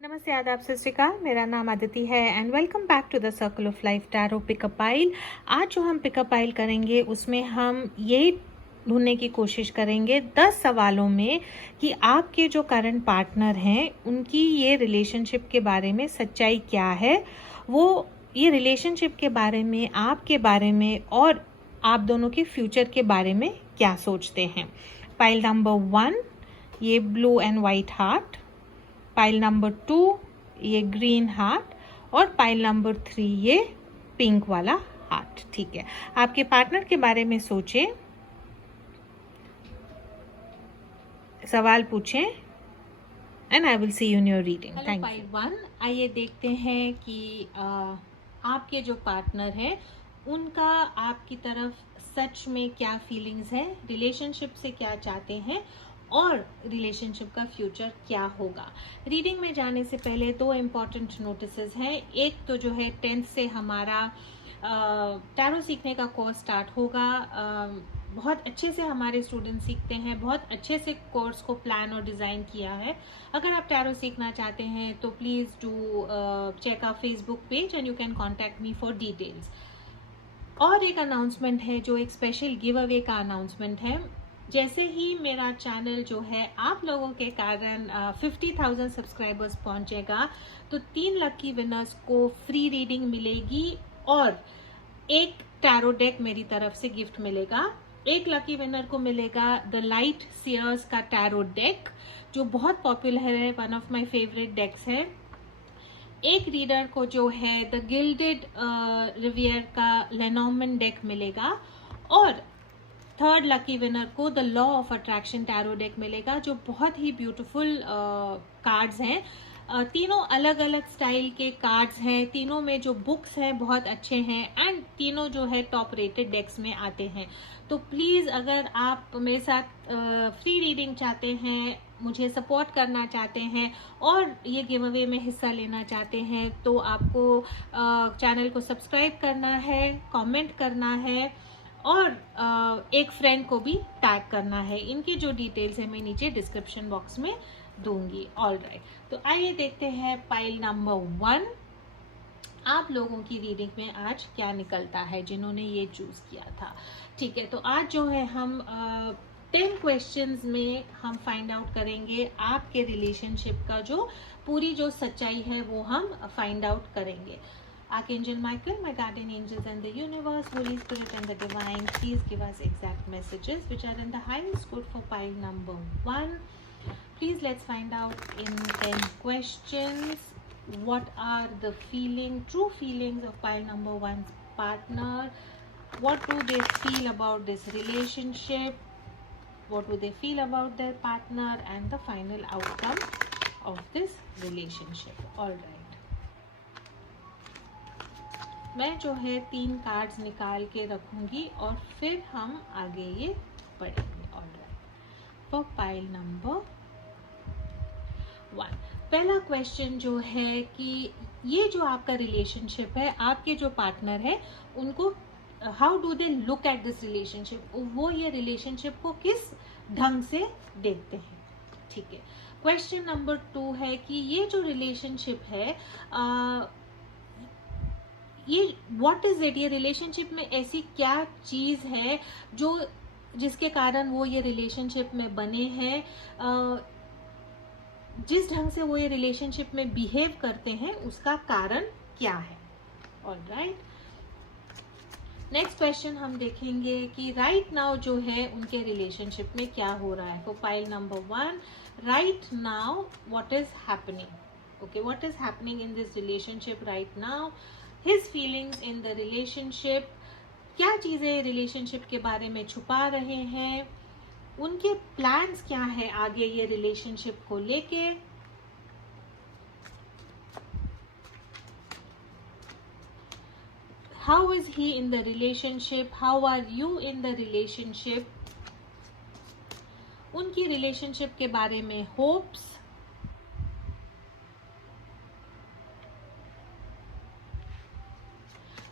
नमस्ते, आदाब, सत श्री अकाल। मेरा नाम अदिति है and welcome back to the circle of life tarot pick a pile. आज जो हम पिकअप आइल करेंगे उसमें हम ये ढूंढने की कोशिश करेंगे 10 सवालों में कि आपके जो करंट पार्टनर हैं उनकी ये रिलेशनशिप के बारे में सच्चाई क्या है, वो ये रिलेशनशिप के बारे में, आपके बारे में और आप दोनों के फ्यूचर के बारे में क्या सोचते हैं। पाइल नंबर 1 ये blue and white heart, pile number 2 ये ग्रीन हार्ट और पाइल नंबर 3 ये पिंक वाला हार्ट। ठीक है, आपके पार्टनर के बारे में सोचें, सवाल पूछें and I will C you in your reading. Thank you. Pile 1, आइए देखते हैं कि आपके जो पार्टनर है उनका आपकी तरफ सच में क्या फीलिंग्स है, रिलेशनशिप से क्या चाहते हैं और रिलेशनशिप का फ्यूचर क्या होगा। रीडिंग में जाने से पहले 2 इम्पॉर्टेंट नोटिसेस हैं। एक तो जो है 10th से हमारा टैरो सीखने का कोर्स स्टार्ट होगा। बहुत अच्छे से हमारे स्टूडेंट सीखते हैं, बहुत अच्छे से कोर्स को प्लान और डिज़ाइन किया है। अगर आप टैरो सीखना चाहते हैं तो please do check our Facebook page and you can contact me for details. और एक अनाउंसमेंट है जो एक स्पेशल गिव अवे का अनाउंसमेंट है। जैसे ही मेरा चैनल जो है आप लोगों के कारण 50,000 सब्सक्राइबर्स पहुंचेगा तो 3 लकी विनर्स को फ्री रीडिंग मिलेगी और एक टैरो डेक मेरी तरफ से गिफ्ट मिलेगा। एक लकी विनर को मिलेगा द लाइट सीयर्स का टैरो डेक जो बहुत पॉपुलर है, वन ऑफ माय फेवरेट डेक्स है। एक रीडर को जो है द गिल्डेड रिवियर का लेनॉर्मन डेक मिलेगा और थर्ड लकी विनर को the law of attraction tarot deck मिलेगा जो बहुत ही ब्यूटीफुल कार्ड्स हैं। तीनों अलग अलग स्टाइल के कार्ड्स हैं, तीनों में जो बुक्स हैं बहुत अच्छे हैं एंड तीनों जो है टॉप रेटेड डेक्स में आते हैं। तो प्लीज़ अगर आप मेरे साथ फ्री रीडिंग चाहते हैं, मुझे सपोर्ट करना चाहते हैं और ये गिव अवे में हिस्सा लेना चाहते हैं तो आपको चैनल को सब्सक्राइब करना है, कमेंट करना है और एक फ्रेंड को भी टैग करना है। इनकी जो डिटेल्स है मैं नीचे डिस्क्रिप्शन बॉक्स में दूंगी। ऑल राइट, तो आइए देखते हैं पाइल नंबर 1 आप लोगों की रीडिंग में आज क्या निकलता है जिन्होंने ये चूज किया था। ठीक है, तो आज जो है हम 10 क्वेश्चंस में हम फाइंड आउट करेंगे आपके रिलेशनशिप का जो पूरी जो सच्चाई है वो हम फाइंड आउट करेंगे। Archangel Michael, my guardian angels and the universe, Holy Spirit and the divine, please give us exact messages which are in the highest good for pile number 1. Please let's find out in 10 questions what are the true feelings of pile number 1's partner. What do they feel about this relationship? What do they feel about their partner and the final outcome of this relationship? All right. मैं जो है 3 cards निकाल के रखूंगी और फिर हम आगे ये पढ़ेंगे। ऑलराइट, फॉर पाइल नंबर 1 पहला क्वेश्चन जो है कि ये जो आपका रिलेशनशिप है, आपके जो पार्टनर है उनको how do they look at this relationship, वो ये रिलेशनशिप को किस ढंग से देखते हैं। ठीक है, क्वेश्चन नंबर 2 है कि ये जो रिलेशनशिप है ये व्हाट इज इट, ये रिलेशनशिप में ऐसी क्या चीज है जो जिसके कारण वो ये रिलेशनशिप में बने हैं, जिस ढंग से वो ये रिलेशनशिप में बिहेव करते हैं उसका कारण क्या है। ऑलराइट, नेक्स्ट क्वेश्चन हम देखेंगे कि राइट नाउ जो है उनके रिलेशनशिप में क्या हो रहा है। For pile number 1 right now what is happening. Okay, what is happening in this relationship right now, His feelings in the relationship, क्या चीजें रिलेशनशिप के बारे में छुपा रहे हैं, उनके प्लान्स क्या है आगे ये रिलेशनशिप को लेके। How is he in the relationship? How are you in the relationship? उनकी रिलेशनशिप के बारे में hopes,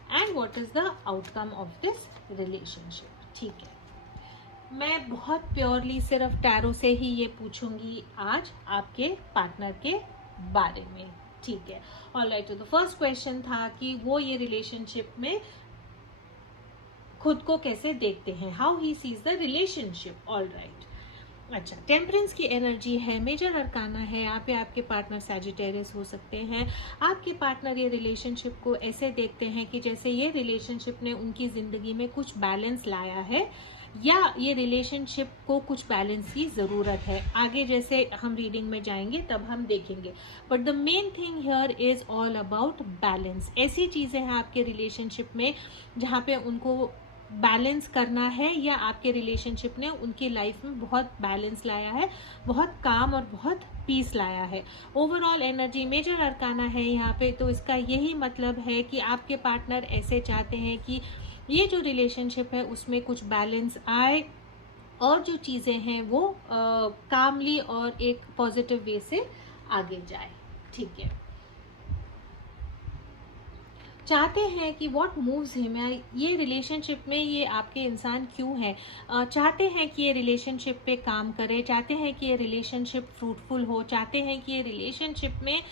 and what is the outcome of this relationship. ठीक है, मैं बहुत प्योरली सिर्फ टैरो से ही ये पूछूंगी आज आपके पार्टनर के बारे में, ठीक है। ऑलराइट, तो फर्स्ट क्वेश्चन था कि वो ये रिलेशनशिप में खुद को कैसे देखते हैं, how he sees the relationship. Alright, अच्छा, टेम्परेंस की एनर्जी है, मेजर अरकाना है। यहाँ पे आपके पार्टनर सैजिटेरियस हो सकते हैं। आपके पार्टनर ये रिलेशनशिप को ऐसे देखते हैं कि जैसे ये रिलेशनशिप ने उनकी जिंदगी में कुछ बैलेंस लाया है, या ये रिलेशनशिप को कुछ बैलेंस की ज़रूरत है। आगे जैसे हम रीडिंग में जाएंगे तब हम देखेंगे, but the main thing here is all about balance. ऐसी चीज़ें हैं आपके रिलेशनशिप में जहाँ पे उनको बैलेंस करना है, या आपके रिलेशनशिप ने उनकी लाइफ में बहुत बैलेंस लाया है, बहुत काम और बहुत पीस लाया है। ओवरऑल एनर्जी मेजर अरकाना है यहाँ पे, तो इसका यही मतलब है कि आपके पार्टनर ऐसे चाहते हैं कि ये जो रिलेशनशिप है उसमें कुछ बैलेंस आए, और जो चीज़ें हैं वो कामली और एक पॉजिटिव वे से आगे जाए, ठीक है। चाहते हैं कि व्हाट मूव्स हिम, ये रिलेशनशिप में ये आपके इंसान क्यों है, चाहते हैं कि ये रिलेशनशिप पे काम करे, चाहते हैं कि ये रिलेशनशिप फ्रूटफुल हो, चाहते हैं कि ये रिलेशनशिप में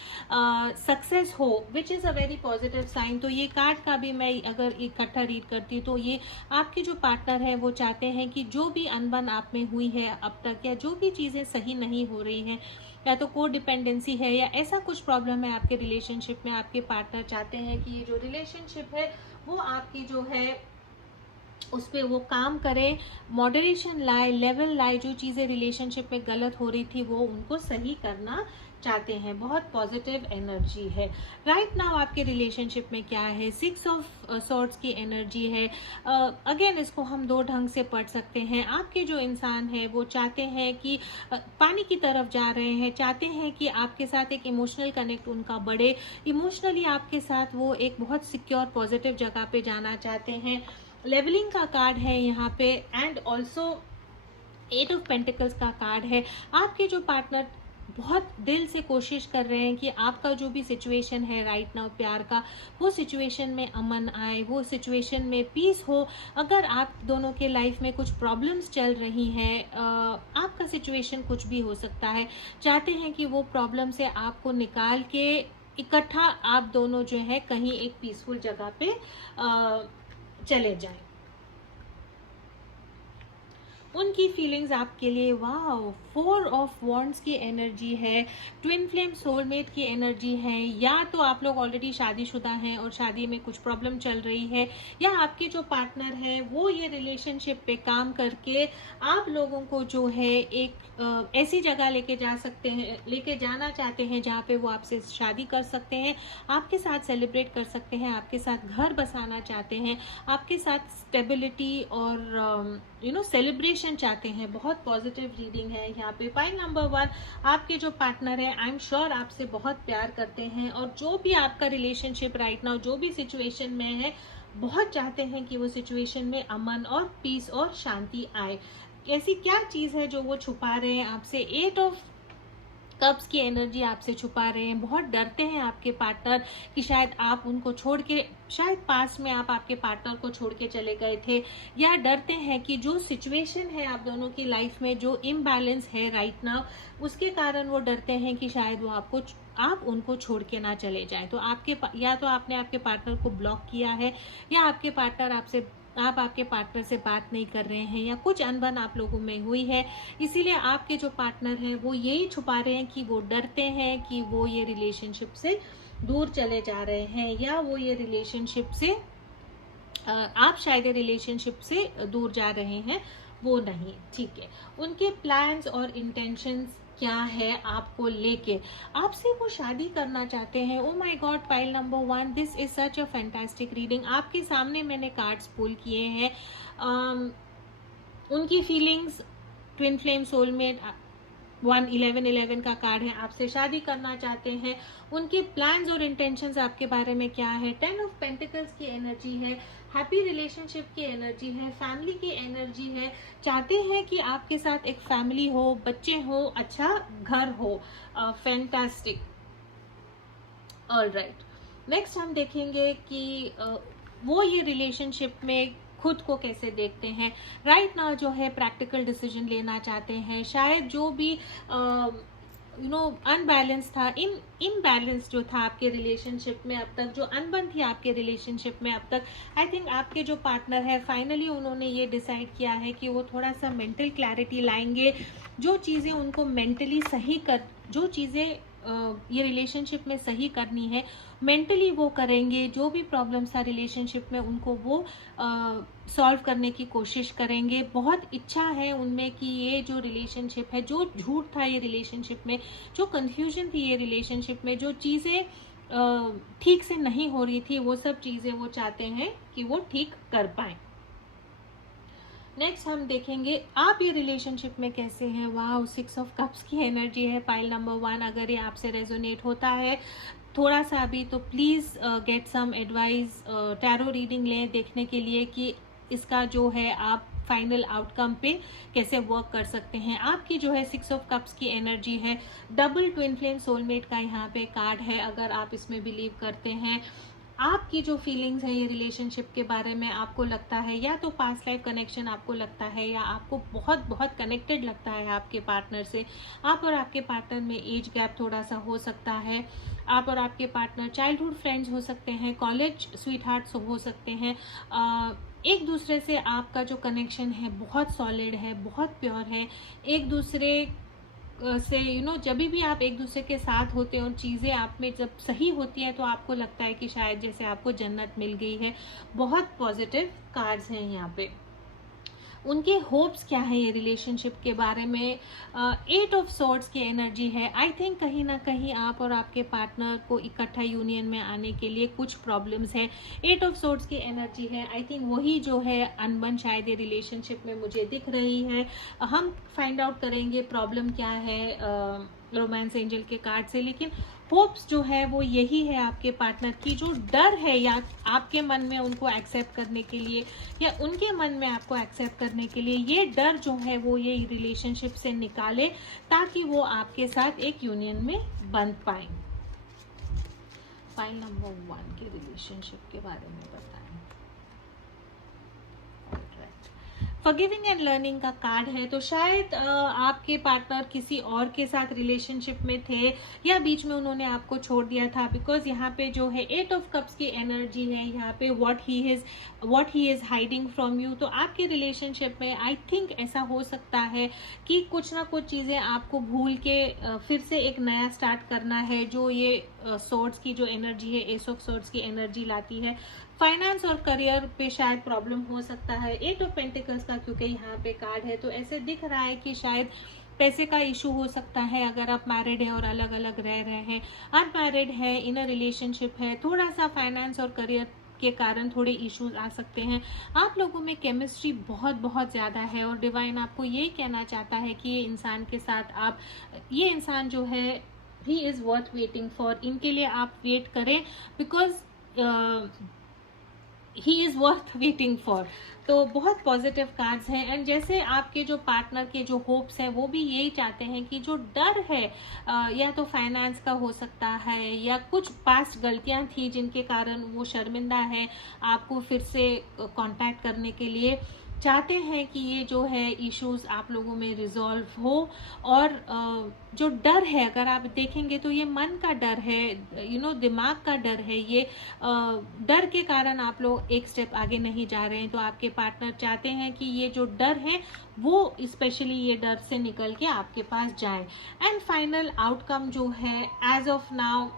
सक्सेस हो, which is a very positive sign. तो ये कार्ड का भी मैं अगर इकट्ठा रीड करती हूँ तो ये आपके जो पार्टनर है वो चाहते हैं कि जो भी अनबन आप में हुई है अब तक, या जो भी चीज़ें सही नहीं हो रही हैं, या तो को डिपेंडेंसी है या ऐसा कुछ प्रॉब्लम है आपके रिलेशनशिप में, आपके पार्टनर चाहते हैं कि ये जो रिलेशनशिप है वो आपकी जो है उस पर वो काम करे, मॉडरेशन लाए, लेवल लाए, जो चीज़ें रिलेशनशिप में गलत हो रही थी वो उनको सही करना चाहते हैं। बहुत पॉजिटिव एनर्जी है। राइट नाउ आपके रिलेशनशिप में क्या है, 6 ऑफ सॉर्ड्स की एनर्जी है। अगेन इसको हम दो ढंग से पढ़ सकते हैं। आपके जो इंसान है वो चाहते हैं कि पानी की तरफ जा रहे हैं, चाहते हैं कि आपके साथ एक इमोशनल कनेक्ट उनका बढ़े, इमोशनली आपके साथ वो एक बहुत सिक्योर पॉजिटिव जगह पे जाना चाहते हैं। लेवलिंग का कार्ड है यहाँ पे, एंड ऑल्सो 8 ऑफ पेंटिकल्स का कार्ड है। आपके जो पार्टनर बहुत दिल से कोशिश कर रहे हैं कि आपका जो भी सिचुएशन है राइट नाउ प्यार का, वो सिचुएशन में अमन आए, वो सिचुएशन में पीस हो। अगर आप दोनों के लाइफ में कुछ प्रॉब्लम्स चल रही हैं, आपका सिचुएशन कुछ भी हो सकता है, चाहते हैं कि वो प्रॉब्लम से आपको निकाल के इकट्ठा आप दोनों जो है कहीं एक पीसफुल जगह पे चले जाएं। उनकी फीलिंग्स आपके लिए, वाह, 4 ऑफ वॉन्ड्स की एनर्जी है, ट्विन फ्लेम सोलमेट की एनर्जी है। या तो आप लोग ऑलरेडी शादीशुदा हैं और शादी में कुछ प्रॉब्लम चल रही है, या आपके जो पार्टनर है वो ये रिलेशनशिप पे काम करके आप लोगों को जो है एक ऐसी जगह लेके जा सकते हैं, लेके जाना चाहते हैं जहाँ पे वो आपसे शादी कर सकते हैं, आपके साथ सेलिब्रेट कर सकते हैं, आपके साथ घर बसाना चाहते हैं, आपके साथ स्टेबिलिटी और सेलिब्रेशन चाहते हैं। बहुत पॉजिटिव रीडिंग है यहाँ पे। पॉइंट नंबर 1, आपके जो पार्टनर है आई एम श्योर आपसे बहुत प्यार करते हैं, और जो भी आपका रिलेशनशिप राइट नाउ जो भी सिचुएशन में है, बहुत चाहते हैं कि वो सिचुएशन में अमन और पीस और शांति आए। ऐसी क्या चीज़ है जो वो छुपा रहे हैं आपसे। 8 ऑफ कप्स की एनर्जी आपसे छुपा रहे हैं। बहुत डरते हैं आपके पार्टनर कि शायद आप उनको छोड़ के, शायद पास में आप आपके पार्टनर को छोड़ के चले गए थे, या डरते हैं कि जो सिचुएशन है आप दोनों की लाइफ में जो इम्बैलेंस है राइट नाउ, उसके कारण वो डरते हैं कि शायद वो आप उनको छोड़ के ना चले जाएं। तो या तो आपने आपके पार्टनर को ब्लॉक किया है, या आपके पार्टनर आप आपके पार्टनर से बात नहीं कर रहे हैं, या कुछ अनबन आप लोगों में हुई है, इसीलिए आपके जो पार्टनर हैं वो यही छुपा रहे हैं कि वो डरते हैं कि वो ये रिलेशनशिप से दूर चले जा रहे हैं, या वो ये रिलेशनशिप से आप शायद रिलेशनशिप से दूर जा रहे हैं, वो नहीं, ठीक है। उनके प्लान्स और इंटेंशंस क्या है आपको लेके, आपसे वो शादी करना चाहते हैं। Oh my God, pile number 1, this is such a fantastic reading. आपके सामने मैंने कार्ड्स पुल किए हैं। उनकी फीलिंग्स, ट्विन फ्लेम सोलमेट, 1111 का कार्ड है, आपसे शादी करना चाहते हैं। उनके प्लान्स और इंटेंशंस आपके बारे में क्या है। 10 ऑफ पेंटिकल्स की एनर्जी है, हैप्पी रिलेशनशिप की एनर्जी है, फैमिली की एनर्जी है। चाहते हैं कि आपके साथ एक फैमिली हो, बच्चे हो, अच्छा घर हो। फैंटास्टिक। ऑलराइट, नेक्स्ट हम देखेंगे कि वो ये रिलेशनशिप में खुद को कैसे देखते हैं। राइट नाउ जो है प्रैक्टिकल डिसीजन लेना चाहते हैं। शायद जो भी अनबैलेंस था, इम्बैलेंस जो था आपके रिलेशनशिप में अब तक, जो अनबन थी आपके रिलेशनशिप में अब तक, आई थिंक आपके जो पार्टनर है फाइनली उन्होंने ये डिसाइड किया है कि वो थोड़ा सा मेंटल क्लैरिटी लाएंगे। जो चीज़ें उनको मेंटली जो चीज़ें ये रिलेशनशिप में सही करनी है मेंटली वो करेंगे। जो भी प्रॉब्लम्स था रिलेशनशिप में उनको वो सॉल्व करने की कोशिश करेंगे। बहुत इच्छा है उनमें कि ये जो रिलेशनशिप है, जो झूठ था ये रिलेशनशिप में, जो कंफ्यूजन थी ये रिलेशनशिप में, जो चीज़ें ठीक से नहीं हो रही थी, वो सब चीज़ें वो चाहते हैं कि वो ठीक कर पाए। नेक्स्ट हम देखेंगे आप ये रिलेशनशिप में कैसे हैं। वाह, 6 ऑफ कप्स की एनर्जी है पाइल नंबर 1। अगर ये आपसे रेजोनेट होता है थोड़ा सा अभी, तो please get some advice, tarot reading लें देखने के लिए कि इसका जो है आप फाइनल आउटकम पे कैसे वर्क कर सकते हैं। आपकी जो है 6 ऑफ कप्स की एनर्जी है, डबल ट्विन फ्लेम सोलमेट का यहाँ पे कार्ड है। अगर आप इसमें बिलीव करते हैं, आपकी जो फीलिंग्स है ये रिलेशनशिप के बारे में, आपको लगता है या तो पास्ट लाइफ कनेक्शन आपको लगता है, या आपको बहुत बहुत कनेक्टेड लगता है आपके पार्टनर से। आप और आपके पार्टनर में एज गैप थोड़ा सा हो सकता है। आप और आपके पार्टनर चाइल्डहुड फ्रेंड्स हो सकते हैं, कॉलेज स्वीट हार्ट्स हो सकते हैं। एक दूसरे से आपका जो कनेक्शन है बहुत सॉलिड है, बहुत प्योर है। एक दूसरे से जब भी आप एक दूसरे के साथ होते हैं और चीज़ें आप में जब सही होती है तो आपको लगता है कि शायद जैसे आपको जन्नत मिल गई है। बहुत पॉजिटिव कार्ड्स हैं यहाँ पे। उनके होप्स क्या है ये रिलेशनशिप के बारे में। 8 ऑफ सॉर्ड्स की एनर्जी है। आई थिंक कहीं ना कहीं आप और आपके पार्टनर को इकट्ठा यूनियन में आने के लिए कुछ प्रॉब्लम्स हैं। 8 ऑफ सॉर्ड्स की एनर्जी है। आई थिंक वही जो है अनबन शायद ये रिलेशनशिप में मुझे दिख रही है। हम फाइंड आउट करेंगे प्रॉब्लम क्या है रोमांस एंजल के कार्ड से, लेकिन होप्स जो है वो यही है आपके पार्टनर की। जो डर है या आपके मन में उनको एक्सेप्ट करने के लिए या उनके मन में आपको एक्सेप्ट करने के लिए, ये डर जो है वो ये रिलेशनशिप से निकाले ताकि वो आपके साथ एक यूनियन में बंध पाए। फाइल नंबर 1 के रिलेशनशिप के बारे में बताएं। फॉरगिविंग एंड लर्निंग का कार्ड है, तो शायद आपके पार्टनर किसी और के साथ रिलेशनशिप में थे या बीच में उन्होंने आपको छोड़ दिया था। बिकॉज यहाँ पे जो है 8 ऑफ कप्स की एनर्जी है यहाँ पे, what he is hiding from you. तो आपके रिलेशनशिप में आई थिंक ऐसा हो सकता है कि कुछ ना कुछ चीज़ें आपको भूल के फिर से एक नया स्टार्ट करना है, जो ये सॉर्ड्स की जो एनर्जी है, एस ऑफ सॉर्ड्स की एनर्जी लाती है। फाइनेंस और करियर पे शायद प्रॉब्लम हो सकता है 8 ऑफ पेंटिकल्स का, क्योंकि यहाँ पे कार्ड है तो ऐसे दिख रहा है कि शायद पैसे का इशू हो सकता है। अगर आप मैरिड हैं और अलग अलग रह रहे हैं, अनमैरिड है, इन अ रिलेशनशिप है, थोड़ा सा फाइनेंस और करियर के कारण थोड़े इश्यूज आ सकते हैं। आप लोगों में केमिस्ट्री बहुत बहुत ज़्यादा है और डिवाइन आपको ये कहना चाहता है कि ये इंसान के साथ आप, ये इंसान जो है he is worth waiting for, इनके लिए आप वेट करें because he is worth waiting for. तो बहुत पॉजिटिव कार्ड्स हैं। एंड जैसे आपके जो पार्टनर के जो होप्स हैं वो भी यही चाहते हैं कि जो डर है या तो फाइनेंस का हो सकता है या कुछ पास्ट गलतियां थी जिनके कारण वो शर्मिंदा है आपको फिर से कांटेक्ट करने के लिए, चाहते हैं कि ये जो है इश्यूज आप लोगों में रिजॉल्व हो। और जो डर है अगर आप देखेंगे तो ये मन का डर है, दिमाग का डर है। ये डर के कारण आप लोग एक स्टेप आगे नहीं जा रहे हैं। तो आपके पार्टनर चाहते हैं कि ये जो डर है वो स्पेशली ये डर से निकल के आपके पास जाए। एंड फाइनल आउटकम जो है as of now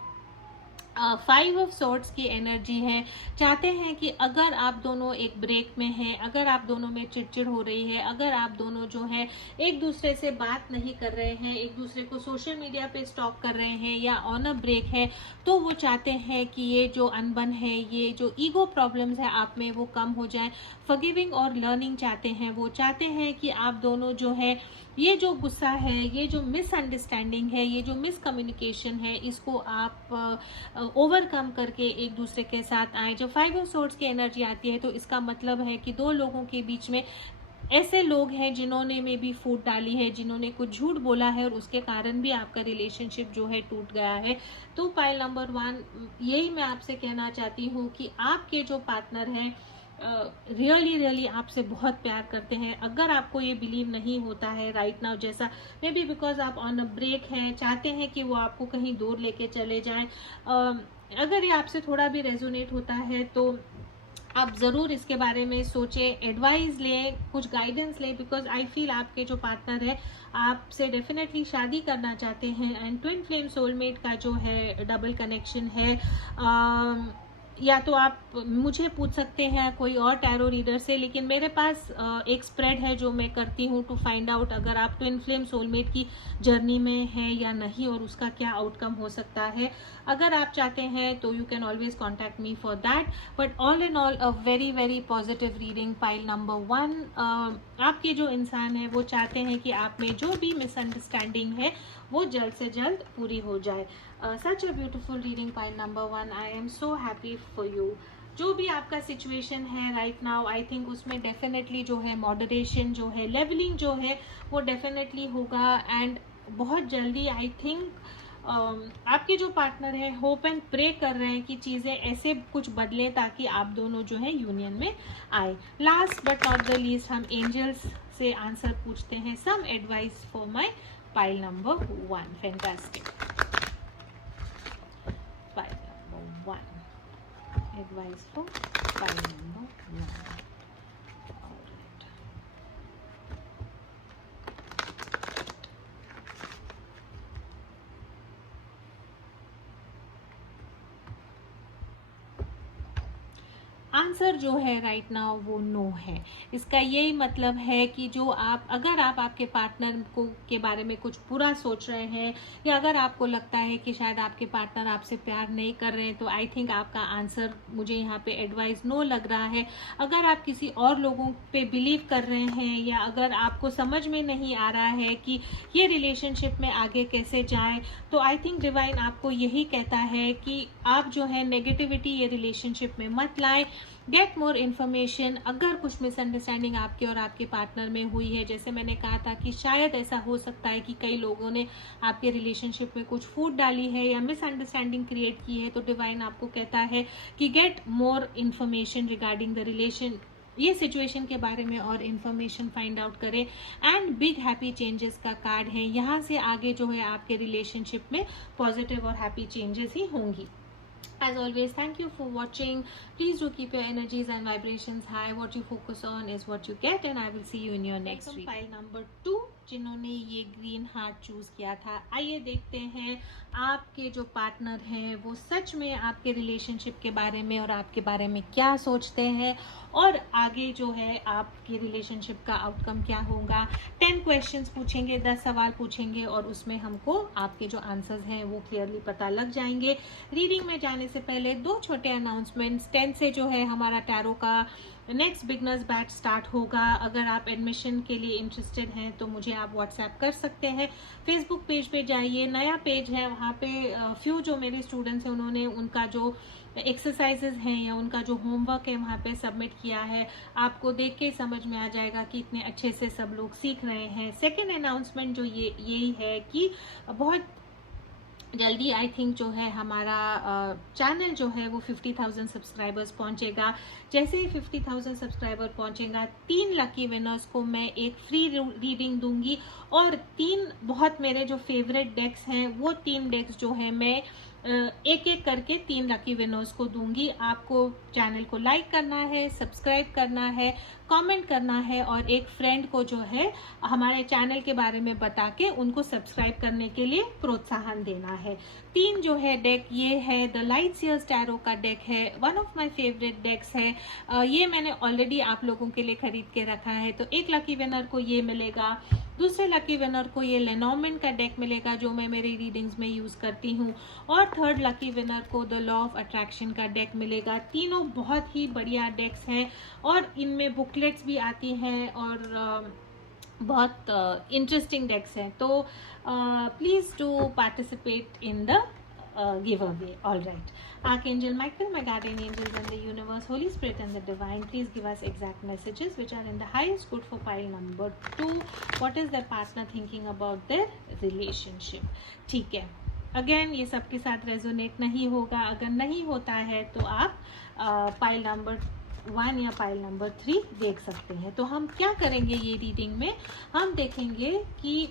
5 of swords की एनर्जी है। चाहते हैं कि अगर आप दोनों एक ब्रेक में हैं, अगर आप दोनों में चिड़चिड़ हो रही है, अगर आप दोनों जो है एक दूसरे से बात नहीं कर रहे हैं, एक दूसरे को सोशल मीडिया पे स्टॉक कर रहे हैं या ऑन अ ब्रेक है, तो वो चाहते हैं कि ये जो अनबन है, ये जो ईगो प्रॉब्लम्स है आप में, वो कम हो जाए। फॉरगिविंग और लर्निंग चाहते हैं। वो चाहते हैं कि आप दोनों जो है ये जो गुस्सा है, ये जो मिसअंडरस्टैंडिंग है, ये जो मिसकम्युनिकेशन है, इसको आप ओवरकम करके एक दूसरे के साथ आए। जब 5 ऑफ सोर्ड्स की एनर्जी आती है तो इसका मतलब है कि दो लोगों के बीच में ऐसे लोग हैं जिन्होंने में भी फूट डाली है, जिन्होंने कुछ झूठ बोला है और उसके कारण भी आपका रिलेशनशिप जो है टूट गया है। तो पाइल नंबर 1 यही मैं आपसे कहना चाहती हूँ कि आपके जो पार्टनर हैं रियली आपसे बहुत प्यार करते हैं। अगर आपको ये बिलीव नहीं होता है राइट नाउ, जैसा मे बी बिकॉज आप ऑन अ ब्रेक हैं, चाहते हैं कि वो आपको कहीं दूर लेके चले जाएं, अगर ये आपसे थोड़ा भी रेजोनेट होता है तो आप ज़रूर इसके बारे में सोचें, एडवाइस लें, कुछ गाइडेंस लें, बिकॉज आई फील आपके जो पार्टनर है आपसे डेफिनेटली शादी करना चाहते हैं। एंड ट्विन फ्लेम सोलमेट का जो है डबल कनेक्शन है, या तो आप मुझे पूछ सकते हैं कोई और टैरो रीडर से, लेकिन मेरे पास एक स्प्रेड है जो मैं करती हूँ टू फाइंड आउट अगर आप ट्विन फ्लेम सोलमेट की जर्नी में हैं या नहीं और उसका क्या आउटकम हो सकता है। अगर आप चाहते हैं तो you can always contact me for that. But all in all a very positive reading, pile number 1। आपके जो इंसान है वो चाहते हैं कि आप में जो भी मिसअंडरस्टैंडिंग है वो जल्द से जल्द पूरी हो जाए। Such a beautiful reading, pile number 1। I am so happy for you. जो भी आपका सिचुएशन है राइट नाउ, आई थिंक उसमें डेफिनेटली जो है मॉडरेशन जो है, लेवलिंग जो है वो डेफिनेटली होगा। एंड बहुत जल्दी आई थिंक आपके जो पार्टनर है होप एंड प्रे कर रहे हैं कि चीज़ें ऐसे कुछ बदलें ताकि आप दोनों जो है यूनियन में आए। Last but not the least, हम एंजल्स से आंसर पूछते हैं, some advice for my pile number 1। Fantastic. Pile number 1, advice for pile number 1। Answer जो है राइट नाउ वो नो है। इसका यही मतलब है कि जो आप, अगर आप आपके पार्टनर को के बारे में कुछ बुरा सोच रहे हैं, या अगर आपको लगता है कि शायद आपके पार्टनर आपसे प्यार नहीं कर रहे हैं, तो आई थिंक आपका आंसर मुझे यहाँ पे एडवाइस नो लग रहा है। अगर आप किसी और लोगों पे बिलीव कर रहे हैं, या अगर आपको समझ में नहीं आ रहा है कि ये रिलेशनशिप में आगे कैसे जाएं, तो आई थिंक डिवाइन आपको यही कहता है कि आप जो है नेगेटिविटी ये रिलेशनशिप में मत लाएं। Get more information. अगर कुछ मिसअंडरस्टैंडिंग आपके और आपके पार्टनर में हुई है, जैसे मैंने कहा था कि शायद ऐसा हो सकता है कि कई लोगों ने आपके रिलेशनशिप में कुछ फूट डाली है या मिसअंडरस्टैंडिंग क्रिएट की है, तो डिवाइन आपको कहता है कि get more information regarding the relation, ये सिचुएशन के बारे में और इन्फॉर्मेशन फाइंड आउट करें। एंड बिग हैप्पी चेंजेस का कार्ड है, यहाँ से आगे जो है आपके रिलेशनशिप में पॉजिटिव और हैप्पी चेंजेस ही होंगी। As always, thank you for watching. Please do keep your energies and vibrations high. What you focus on is what you get, and I will see you in your next reading. File number 2, जिन्होंने ये green heart choose किया था। आइए देखते हैं आपके जो partner हैं वो सच में आपके रिलेशनशिप के बारे में और आपके बारे में क्या सोचते हैं, और आगे जो है आपकी रिलेशनशिप का आउटकम क्या होगा। 10 क्वेश्चंस पूछेंगे, 10 सवाल पूछेंगे, और उसमें हमको आपके जो आंसर्स हैं वो क्लियरली पता लग जाएंगे। रीडिंग में जाने से पहले 2 छोटे अनाउंसमेंट्स। 10 से जो है हमारा टैरो का नेक्स्ट बिगनर्स बैच स्टार्ट होगा। अगर आप एडमिशन के लिए इंटरेस्टेड हैं तो मुझे आप व्हाट्सएप कर सकते हैं। फेसबुक पेज पे जाइए, नया पेज है, वहाँ पे फ्यू जो मेरे स्टूडेंट्स हैं उन्होंने उनका जो एक्सरसाइजेज हैं या उनका जो होमवर्क है वहाँ पे सबमिट किया है। आपको देख के समझ में आ जाएगा कि इतने अच्छे से सब लोग सीख रहे हैं। सेकेंड अनाउंसमेंट जो यही है कि बहुत जल्दी आई थिंक जो है हमारा चैनल जो है वो 50,000 सब्सक्राइबर्स पहुंचेगा। जैसे ही 50,000 सब्सक्राइबर पहुंचेगा, 3 लकी विनर्स को मैं एक फ्री रीडिंग दूंगी, और 3 बहुत मेरे जो फेवरेट डेक्स हैं वो 3 डेक्स जो है मैं एक एक करके 3 लकी विनर्स को दूंगी। आपको चैनल को लाइक करना है, सब्सक्राइब करना है, कमेंट करना है, और एक फ्रेंड को जो है हमारे चैनल के बारे में बता के उनको सब्सक्राइब करने के लिए प्रोत्साहन देना है। 3 जो है डेक ये है द लाइट सीयर्स टैरो का डेक है, वन ऑफ माय फेवरेट डेक्स है। ये मैंने ऑलरेडी आप लोगों के लिए खरीद के रखा है, तो एक लकी विनर को ये मिलेगा, दूसरे लकी विनर को ये लेनॉर्मैंड का डेक मिलेगा जो मैं मेरी रीडिंग्स में यूज करती हूँ, और थर्ड लकी विनर को द लॉ ऑफ अट्रैक्शन का डेक मिलेगा। तीनों बहुत ही बढ़िया डेक्स हैं, और इनमें बुकलेट्स भी आती हैं, और बहुत इंटरेस्टिंग डेक्स हैं। तो please do participate in the giveaway. All right. Archangel Michael, my guardian angels and the universe, Holy Spirit and the divine, please give us exact messages which are in the highest good for pile number 2. What is their partner thinking about their relationship? ठीक है, again ये सबके साथ resonate नहीं होगा। अगर नहीं होता है तो आप पाइल नंबर 1 या पाइल नंबर 3 देख सकते हैं। तो हम क्या करेंगे ये रीडिंग में, हम देखेंगे कि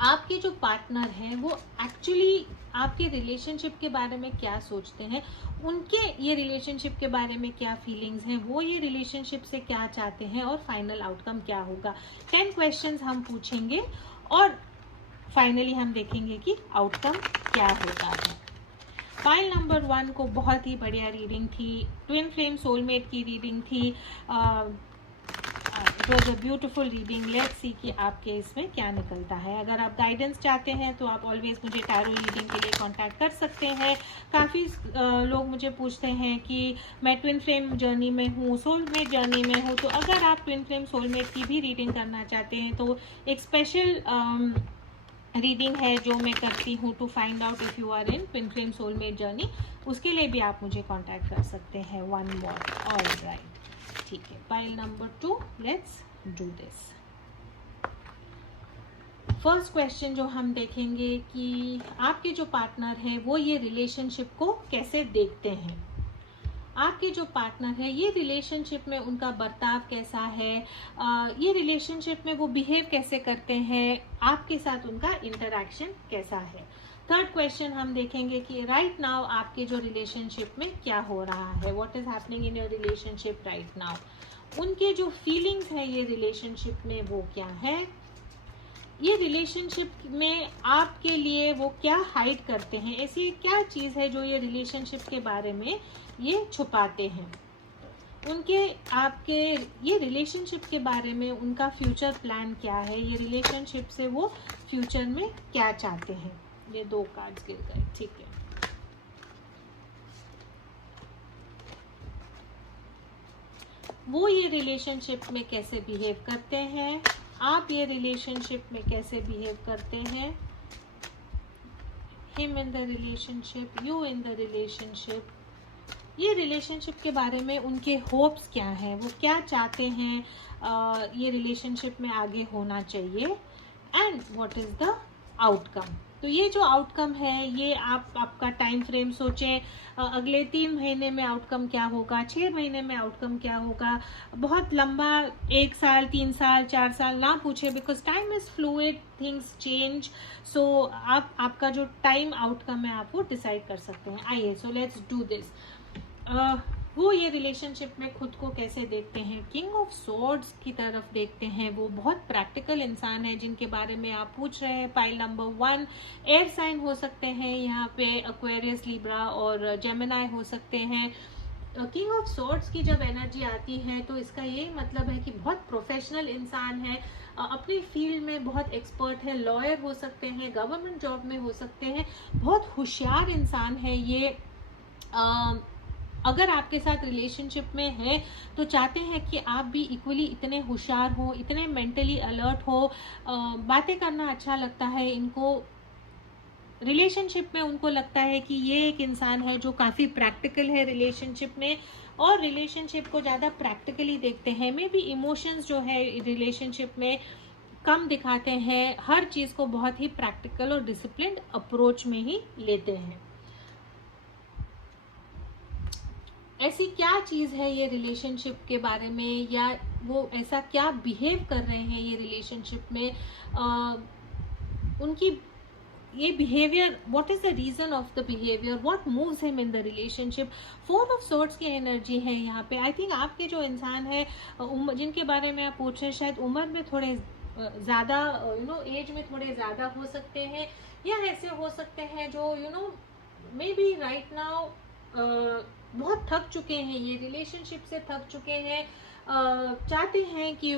आपके जो पार्टनर हैं वो एक्चुअली आपके रिलेशनशिप के बारे में क्या सोचते हैं, उनके ये रिलेशनशिप के बारे में क्या फीलिंग्स हैं, वो ये रिलेशनशिप से क्या चाहते हैं और फाइनल आउटकम क्या होगा। 10 क्वेश्चंस हम पूछेंगे और फाइनली हम देखेंगे कि आउटकम क्या होता है। फाइल नंबर 1 को बहुत ही बढ़िया रीडिंग थी, ट्विन फ्लेम सोलमेट की रीडिंग थी। It was a beautiful reading. Let's see कि आपके इसमें क्या निकलता है। अगर आप गाइडेंस चाहते हैं तो आप ऑलवेज मुझे टैरो रीडिंग के लिए कांटेक्ट कर सकते हैं। काफ़ी लोग मुझे पूछते हैं कि मैं ट्विन फ्लेम जर्नी में हूँ, सोलमेट जर्नी में हूँ, तो अगर आप ट्विन फ्लेम सोलमेट की भी रीडिंग करना चाहते हैं तो एक स्पेशल रीडिंग है जो मैं करती हूँ to find out if you are in twin flame soulmate journey, उसके लिए भी आप मुझे कांटेक्ट कर सकते हैं। 1 मोर, ऑलराइट, ठीक है। Pile number 2, let's do this. First question जो हम देखेंगे कि आपके जो पार्टनर है वो ये रिलेशनशिप को कैसे देखते हैं। आपके जो पार्टनर है ये रिलेशनशिप में उनका बर्ताव कैसा है, ये रिलेशनशिप में वो बिहेव कैसे करते हैं, आपके साथ उनका इंटरैक्शन कैसा है। थर्ड क्वेश्चन हम देखेंगे कि राइट नाउ आपके जो रिलेशनशिप में क्या हो रहा है, what is happening in your relationship right now. उनके जो फीलिंग्स हैं ये रिलेशनशिप में वो क्या है, ये रिलेशनशिप में आपके लिए वो क्या हाइड करते हैं, ऐसी क्या चीज़ है जो ये रिलेशनशिप के बारे में ये छुपाते हैं। उनके आपके ये रिलेशनशिप के बारे में उनका फ्यूचर प्लान क्या है, ये रिलेशनशिप से वो फ्यूचर में क्या चाहते हैं। ये 2 कार्ड्स गिर गए, ठीक है। वो ये रिलेशनशिप में कैसे बिहेव करते हैं, आप ये रिलेशनशिप में कैसे बिहेव करते हैं। Him in the relationship, you in the relationship, ये रिलेशनशिप के बारे में उनके होप्स क्या हैं, वो क्या चाहते हैं ये रिलेशनशिप में आगे होना चाहिए, and what is the outcome. तो ये जो आउटकम है ये आपका टाइम फ्रेम सोचें, अगले 3 महीने में आउटकम क्या होगा, 6 महीने में आउटकम क्या होगा। बहुत लंबा 1 साल, 3 साल, 4 साल ना पूछे, because time is fluid, things change. So आपका जो टाइम आउटकम है आप वो डिसाइड कर सकते हैं। आइए, सो लेट्स डू दिस। वो ये रिलेशनशिप में खुद को कैसे देखते हैं, किंग ऑफ सॉर्ड्स की तरफ देखते हैं। वो बहुत प्रैक्टिकल इंसान है जिनके बारे में आप पूछ रहे हैं। पाइल नंबर 1 एयर साइन हो सकते हैं, यहाँ पे एक्वेरियस, लिब्रा और जेमिनाई हो सकते हैं। किंग ऑफ सॉर्ड्स की जब एनर्जी आती है तो इसका ये मतलब है कि बहुत प्रोफेशनल इंसान है, अपनी फील्ड में बहुत एक्सपर्ट है, लॉयर हो सकते हैं, गवर्नमेंट जॉब में हो सकते हैं, बहुत होशियार इंसान है ये। अगर आपके साथ रिलेशनशिप में है तो चाहते हैं कि आप भी इक्वली इतने होशियार हो, इतने मेंटली अलर्ट हो, बातें करना अच्छा लगता है इनको। रिलेशनशिप में उनको लगता है कि ये एक इंसान है जो काफ़ी प्रैक्टिकल है रिलेशनशिप में, और रिलेशनशिप को ज़्यादा प्रैक्टिकली देखते हैं। मे बी इमोशंस जो है रिलेशनशिप में कम दिखाते हैं, हर चीज़ को बहुत ही प्रैक्टिकल और डिसिप्लिन्ड अप्रोच में ही लेते हैं। ऐसी क्या चीज़ है ये रिलेशनशिप के बारे में, या वो ऐसा क्या बिहेव कर रहे हैं ये रिलेशनशिप में, उनकी ये behaviour, what is the reason of the behaviour, what moves him in the relationship. 4 of swords की एनर्जी है यहाँ पे। आई थिंक आपके जो इंसान है जिनके बारे में आप पूछ रहे हैं, शायद उम्र में थोड़े ज़्यादा एज में थोड़े ज़्यादा हो सकते हैं, या ऐसे हो सकते हैं जो मे बी राइट नाउ बहुत थक चुके हैं, ये रिलेशनशिप से थक चुके हैं, चाहते हैं कि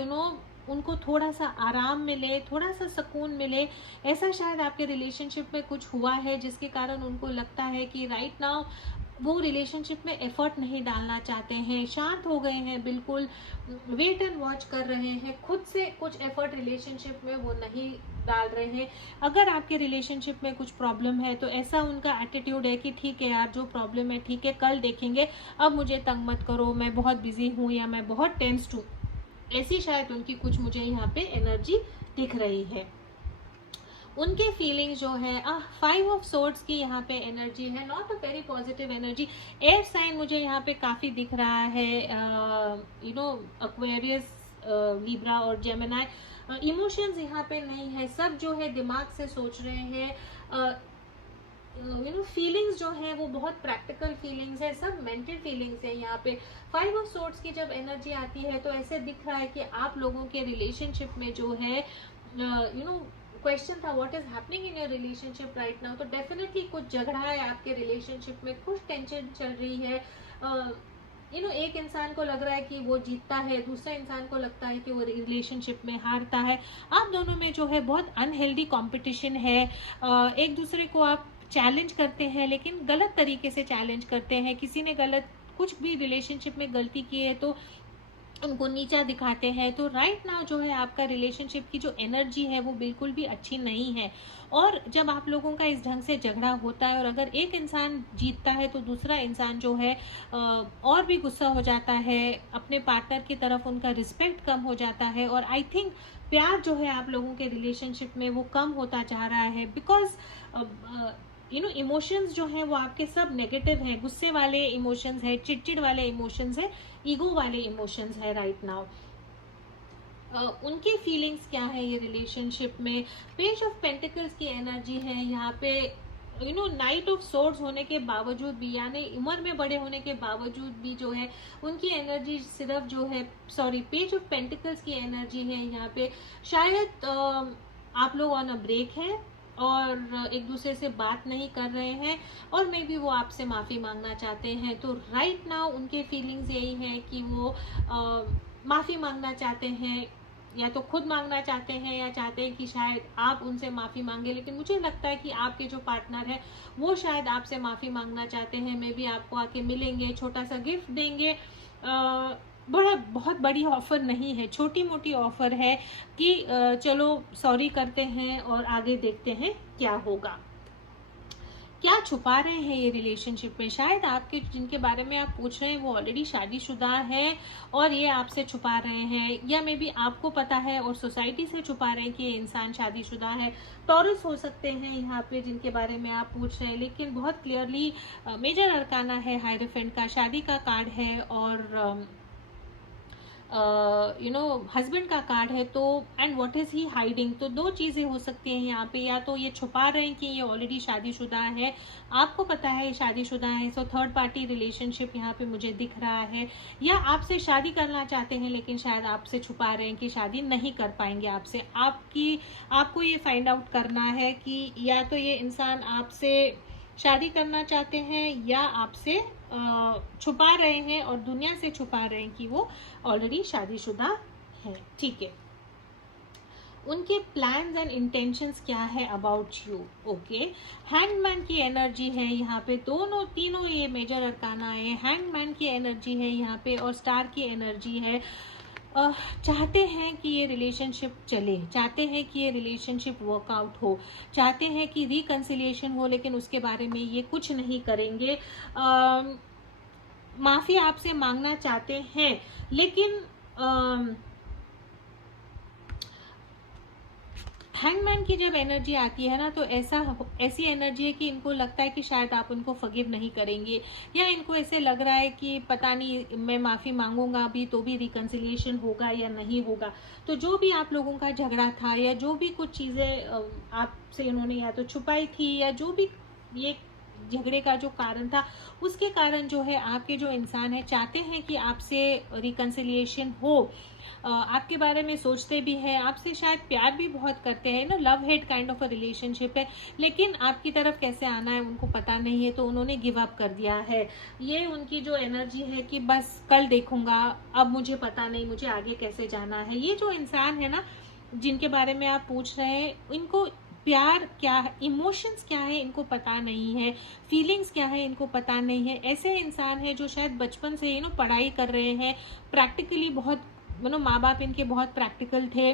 उनको थोड़ा सा आराम मिले, थोड़ा सा सुकून मिले। ऐसा शायद आपके रिलेशनशिप में कुछ हुआ है जिसके कारण उनको लगता है कि राइट नाउ वो रिलेशनशिप में एफर्ट नहीं डालना चाहते हैं, शांत हो गए हैं, बिल्कुल वेट एंड वॉच कर रहे हैं, खुद से कुछ एफर्ट रिलेशनशिप में वो नहीं डाल रहे हैं। अगर आपके रिलेशनशिप में कुछ प्रॉब्लम है तो ऐसा उनका एटीट्यूड है कि ठीक है यार, जो प्रॉब्लम है ठीक है, कल देखेंगे, अब मुझे तंग मत करो, मैं बहुत बिजी हूँ या मैं बहुत टेंस्ड हूँ। ऐसी शायद उनकी कुछ मुझे यहाँ पे एनर्जी दिख रही है। उनके फीलिंग्स जो है 5 ऑफ सोर्ड्स की यहाँ पे एनर्जी है, not a very positive energy. Air sign मुझे यहाँ पे काफ़ी दिख रहा है, यू नो एक्वेरियस, लिब्रा और जेमिनी। इमोशंस यहाँ पे नहीं है, सब जो है दिमाग से सोच रहे हैं। यू नो फीलिंग्स जो है वो बहुत प्रैक्टिकल फीलिंग्स है, सब मेंटल फीलिंग्स है यहाँ पे। 5 ऑफ सोर्ड्स की जब एनर्जी आती है तो ऐसे दिख रहा है कि आप लोगों के रिलेशनशिप में जो है यू नो क्वेश्चन था what is happening in your relationship right now. तो डेफिनेटली कुछ झगड़ा है आपके रिलेशनशिप में, कुछ टेंशन चल रही है। यू नो एक इंसान को लग रहा है कि वो जीतता है, दूसरा इंसान को लगता है कि वो रिलेशनशिप में हारता है। आप दोनों में जो है बहुत अनहेल्दी कंपटीशन है। एक दूसरे को आप चैलेंज करते हैं लेकिन गलत तरीके से चैलेंज करते हैं। किसी ने गलत कुछ भी रिलेशनशिप में गलती की है तो उनको नीचा दिखाते हैं। तो राइट नाउ जो है आपका रिलेशनशिप की जो एनर्जी है वो बिल्कुल भी अच्छी नहीं है। और जब आप लोगों का इस ढंग से झगड़ा होता है और अगर एक इंसान जीतता है तो दूसरा इंसान जो है और भी गुस्सा हो जाता है, अपने पार्टनर की तरफ उनका रिस्पेक्ट कम हो जाता है। और आई थिंक प्यार जो है आप लोगों के रिलेशनशिप में वो कम होता जा रहा है, बिकॉज यू नो इमोशंस जो हैं वो आपके सब नेगेटिव हैं। गुस्से वाले इमोशंस है, चिड़चिड़ वाले इमोशंस है, ईगो वाले इमोशंस है राइट नाउ। उनकी फीलिंग्स क्या है ये रिलेशनशिप में। पेज ऑफ पेंटिकल्स की एनर्जी है यहाँ पे। You know night of swords होने के बावजूद भी, यानी उम्र में बड़े होने के बावजूद भी जो है उनकी एनर्जी सिर्फ जो है, सॉरी, पेज ऑफ पेंटिकल्स की एनर्जी है यहाँ पे। शायद आप लोग ऑन अ ब्रेक है और एक दूसरे से बात नहीं कर रहे हैं और मे बी वो आपसे माफ़ी मांगना चाहते हैं। तो राइट नाउ उनके फीलिंग्स यही है कि वो माफ़ी मांगना चाहते हैं, या तो खुद मांगना चाहते हैं या चाहते हैं कि शायद आप उनसे माफ़ी मांगे। लेकिन मुझे लगता है कि आपके जो पार्टनर है वो शायद आपसे माफ़ी मांगना चाहते हैं। मे बी आपको आके मिलेंगे, छोटा सा गिफ्ट देंगे। बहुत बड़ी ऑफर नहीं है, छोटी मोटी ऑफर है कि चलो सॉरी करते हैं और आगे देखते हैं क्या होगा। क्या छुपा रहे हैं ये रिलेशनशिप में। शायद आपके जिनके बारे में आप पूछ रहे हैं वो ऑलरेडी शादीशुदा है और ये आपसे छुपा रहे हैं, या मे बी आपको पता है और सोसाइटी से छुपा रहे हैं कि ये इंसान शादीशुदा है। टॉरस हो सकते हैं यहाँ पे जिनके बारे में आप पूछ रहे हैं, लेकिन बहुत क्लियरली मेजर अरकाना है हायरोफेंट का, शादी का कार्ड है और यू नो हस्बैंड का कार्ड है। तो and what is he hiding. तो दो चीज़ें हो सकती हैं यहाँ पे, या तो ये छुपा रहे हैं कि ये ऑलरेडी शादीशुदा है, आपको पता है शादीशुदा है, सो थर्ड पार्टी रिलेशनशिप यहाँ पे मुझे दिख रहा है, या आपसे शादी करना चाहते हैं लेकिन शायद आपसे छुपा रहे हैं कि शादी नहीं कर पाएंगे आपसे। आपको ये फाइंड आउट करना है कि या तो ये इंसान आपसे शादी करना चाहते हैं या आपसे छुपा रहे हैं और दुनिया से छुपा रहे हैं कि वो ऑलरेडी शादीशुदा है। ठीक है, उनके प्लान्स एंड इंटेंशंस क्या है अबाउट यू। ओके, हैंगमैन की एनर्जी है यहाँ पे, दोनों तीनों ये मेजर अरकाना है। हैंगमैन की एनर्जी है यहाँ पे और स्टार की एनर्जी है। चाहते हैं कि ये रिलेशनशिप चले, चाहते हैं कि ये रिलेशनशिप वर्कआउट हो, चाहते हैं कि रिकंसिलिएशन हो, लेकिन उसके बारे में ये कुछ नहीं करेंगे। माफ़ी आपसे मांगना चाहते हैं लेकिन हैंगमैन की जब एनर्जी आती है ना तो ऐसी एनर्जी है कि इनको लगता है कि शायद आप उनको फॉरगिव नहीं करेंगे, या इनको ऐसे लग रहा है कि पता नहीं मैं माफ़ी मांगूंगा भी तो भी रिकंसिलिएशन होगा या नहीं होगा। तो जो भी आप लोगों का झगड़ा था या जो भी कुछ चीज़ें आपसे इन्होंने या तो छुपाई थी या जो भी ये झगड़े का जो कारण था, उसके कारण जो है आपके जो इंसान है चाहते हैं कि आपसे रिकंसिलिएशन हो, आपके बारे में सोचते भी हैं, आपसे शायद प्यार भी बहुत करते हैं ना, love hate kind of a relationship है, लेकिन आपकी तरफ कैसे आना है उनको पता नहीं है, तो उन्होंने गिव अप कर दिया है। ये उनकी जो एनर्जी है कि बस कल देखूंगा, अब मुझे पता नहीं मुझे आगे कैसे जाना है। ये जो इंसान है ना जिनके बारे में आप पूछ रहे हैं, इनको प्यार क्या है, इमोशंस क्या है इनको पता नहीं है, फीलिंग्स क्या है इनको पता नहीं है। ऐसे इंसान है जो शायद बचपन से पढ़ाई कर रहे हैं, प्रैक्टिकली बहुत माँ बाप इनके बहुत प्रैक्टिकल थे,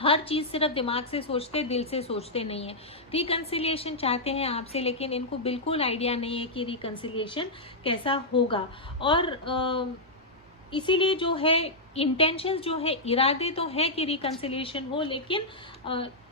हर चीज़ सिर्फ दिमाग से सोचते, दिल से सोचते नहीं है। रिकंसिलिएशन चाहते हैं आपसे लेकिन इनको बिल्कुल आइडिया नहीं है कि रिकंसिलिएशन कैसा होगा। और इसीलिए जो है इंटेंशंस जो है, इरादे तो है कि रिकंसिलिएशन हो, लेकिन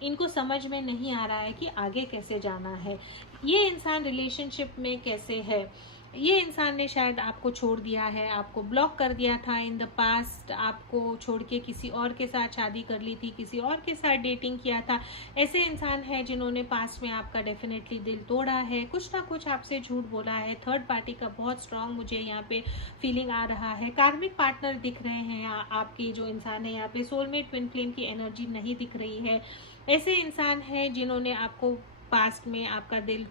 इनको समझ में नहीं आ रहा है कि आगे कैसे जाना है, ये इंसान रिलेशनशिप में कैसे है। ये इंसान ने शायद आपको छोड़ दिया है, आपको ब्लॉक कर दिया था इन द पास्ट, आपको छोड़ के किसी और के साथ शादी कर ली थी, किसी और के साथ डेटिंग किया था। ऐसे इंसान है जिन्होंने पास्ट में आपका डेफिनेटली दिल तोड़ा है, कुछ ना कुछ आपसे झूठ बोला है। थर्ड पार्टी का बहुत स्ट्रांग मुझे यहाँ पे फीलिंग आ रहा है। कार्मिक पार्टनर दिख रहे हैं आपकी जो इंसान है यहाँ पे, सोलमेट ट्विन फ्लेम की एनर्जी नहीं दिख रही है। ऐसे इंसान है जिन्होंने आपको पास्ट में आपका दिल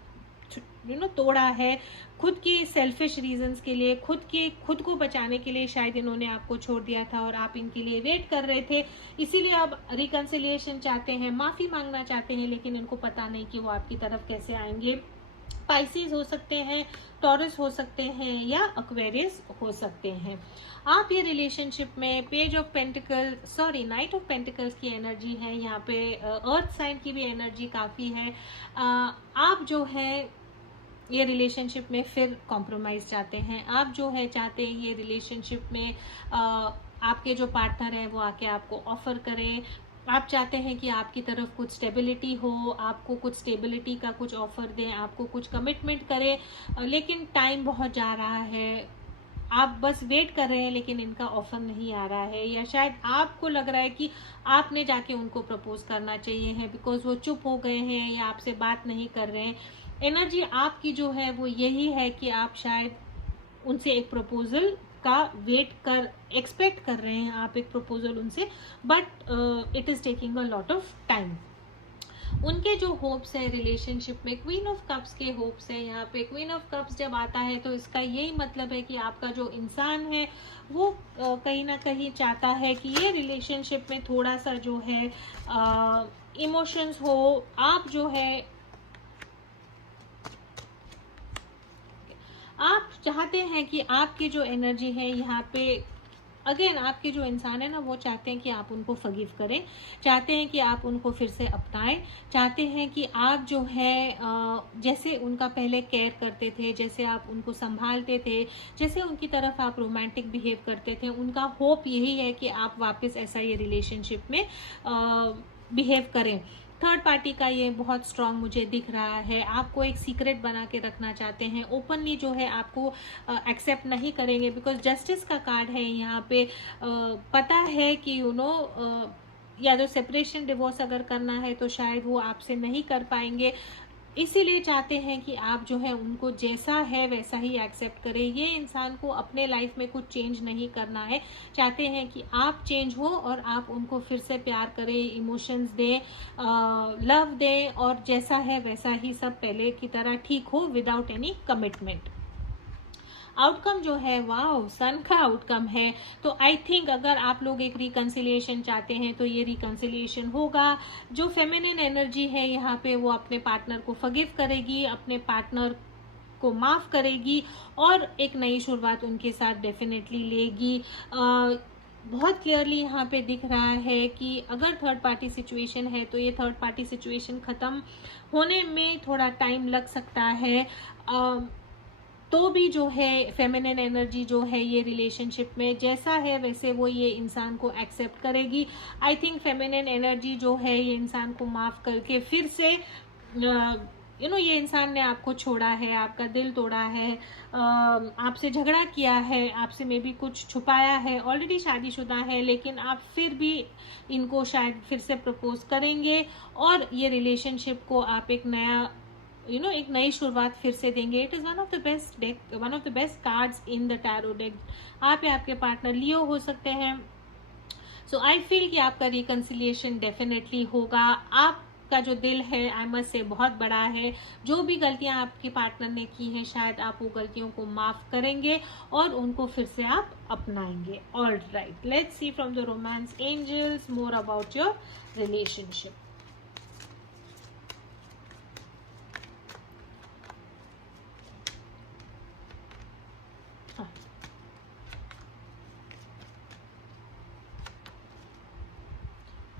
तोड़ा है, खुद की सेल्फिश रीजंस के लिए, खुद को बचाने के लिए शायद इन्होंने आपको छोड़ दिया था और आप इनके लिए वेट कर रहे थे। इसीलिए अब रिकंसिलिएशन चाहते हैं, माफी मांगना चाहते हैं, लेकिन इनको पता नहीं कि वो आपकी तरफ कैसे आएंगे। पाइसिस हो सकते हैं, टॉरस हो सकते हैं, या एक्वेरियस हो सकते हैं। आप ये रिलेशनशिप में page of pentacle night of pentacles की एनर्जी है यहाँ पे, अर्थ साइन की भी एनर्जी काफी है। आप जो है ये रिलेशनशिप में फिर कॉम्प्रोमाइज चाहते हैं, आप जो है चाहते हैं ये रिलेशनशिप में आपके जो पार्टनर है वो आके आपको ऑफर करें। आप चाहते हैं कि आपकी तरफ कुछ स्टेबिलिटी हो, आपको कुछ स्टेबिलिटी का कुछ ऑफर दें, आपको कुछ कमिटमेंट करें, लेकिन टाइम बहुत जा रहा है, आप बस वेट कर रहे हैं लेकिन इनका ऑफर नहीं आ रहा है। या शायद आपको लग रहा है कि आपने जाके उनको प्रपोज करना चाहिए है, बिकॉज वो चुप हो गए हैं या आपसे बात नहीं कर रहे हैं। एनर्जी आपकी जो है वो यही है कि आप शायद उनसे एक प्रपोजल का एक्सपेक्ट कर रहे हैं आप एक प्रपोजल उनसे, but it is taking a lot of time. उनके जो होप्स है रिलेशनशिप में, क्वीन ऑफ कप्स के होप्स है यहाँ पे। क्वीन ऑफ कप्स जब आता है तो इसका यही मतलब है कि आपका जो इंसान है वो कहीं ना कहीं चाहता है कि ये रिलेशनशिप में थोड़ा सा जो है इमोशंस हो। आप जो है आप चाहते हैं कि आपकी जो एनर्जी है यहाँ पे, अगेन आपके जो इंसान है ना वो चाहते हैं कि आप उनको फॉरगिव करें, चाहते हैं कि आप उनको फिर से अपनाएं, चाहते हैं कि आप जो है जैसे उनका पहले केयर करते थे, जैसे आप उनको संभालते थे, जैसे उनकी तरफ आप रोमांटिक बिहेव करते थे, उनका होप यही है कि आप वापस ऐसा ये रिलेशनशिप में बिहेव करें। थर्ड पार्टी का ये बहुत स्ट्रांग मुझे दिख रहा है, आपको एक सीक्रेट बना के रखना चाहते हैं, ओपनली जो है आपको एक्सेप्ट नहीं करेंगे, बिकॉज जस्टिस का कार्ड है यहाँ पे। पता है कि या तो सेपरेशन डिवोर्स अगर करना है तो शायद वो आपसे नहीं कर पाएंगे, इसीलिए चाहते हैं कि आप जो है उनको जैसा है वैसा ही एक्सेप्ट करें। ये इंसान को अपने लाइफ में कुछ चेंज नहीं करना है, चाहते हैं कि आप चेंज हो और आप उनको फिर से प्यार करें, इमोशंस दें, लव दें, और जैसा है वैसा ही सब पहले की तरह ठीक हो विदाउट एनी कमिटमेंट। आउटकम जो है वाओ, सन का आउटकम है। तो आई थिंक अगर आप लोग एक रिकंसिलिएशन चाहते हैं तो ये रिकंसिलिएशन होगा। जो फेमिनिन एनर्जी है यहाँ पे वो अपने पार्टनर को फॉरगिव करेगी, अपने पार्टनर को माफ करेगी और एक नई शुरुआत उनके साथ डेफिनेटली लेगी। बहुत क्लियरली यहाँ पे दिख रहा है कि अगर थर्ड पार्टी सिचुएशन है तो ये थर्ड पार्टी सिचुएशन खत्म होने में थोड़ा टाइम लग सकता है, तो भी जो है फेमिनिन एनर्जी जो है ये रिलेशनशिप में जैसा है वैसे वो ये इंसान को एक्सेप्ट करेगी। आई थिंक फेमिनिन एनर्जी जो है ये इंसान को माफ करके फिर से ये इंसान ने आपको छोड़ा है, आपका दिल तोड़ा है, आपसे झगड़ा किया है, आपसे मे बी कुछ छुपाया है, ऑलरेडी शादीशुदा है, लेकिन आप फिर भी इनको शायद फिर से प्रपोज करेंगे और ये रिलेशनशिप को आप एक नया एक नई शुरुआत फिर से देंगे। It is one of the best deck, one of the best cards in the tarot deck. आप या आपके पार्टनर लियो हो सकते हैं। सो आई फील कि आपका रिकंसिलिएशन डेफिनेटली होगा। आपका जो दिल है आई मस्ट से बहुत बड़ा है, जो भी गलतियां आपके पार्टनर ने की हैं शायद आप वो गलतियों को माफ करेंगे और उनको फिर से आप अपनाएंगे। Alright, let's see from the romance angels more about your relationship.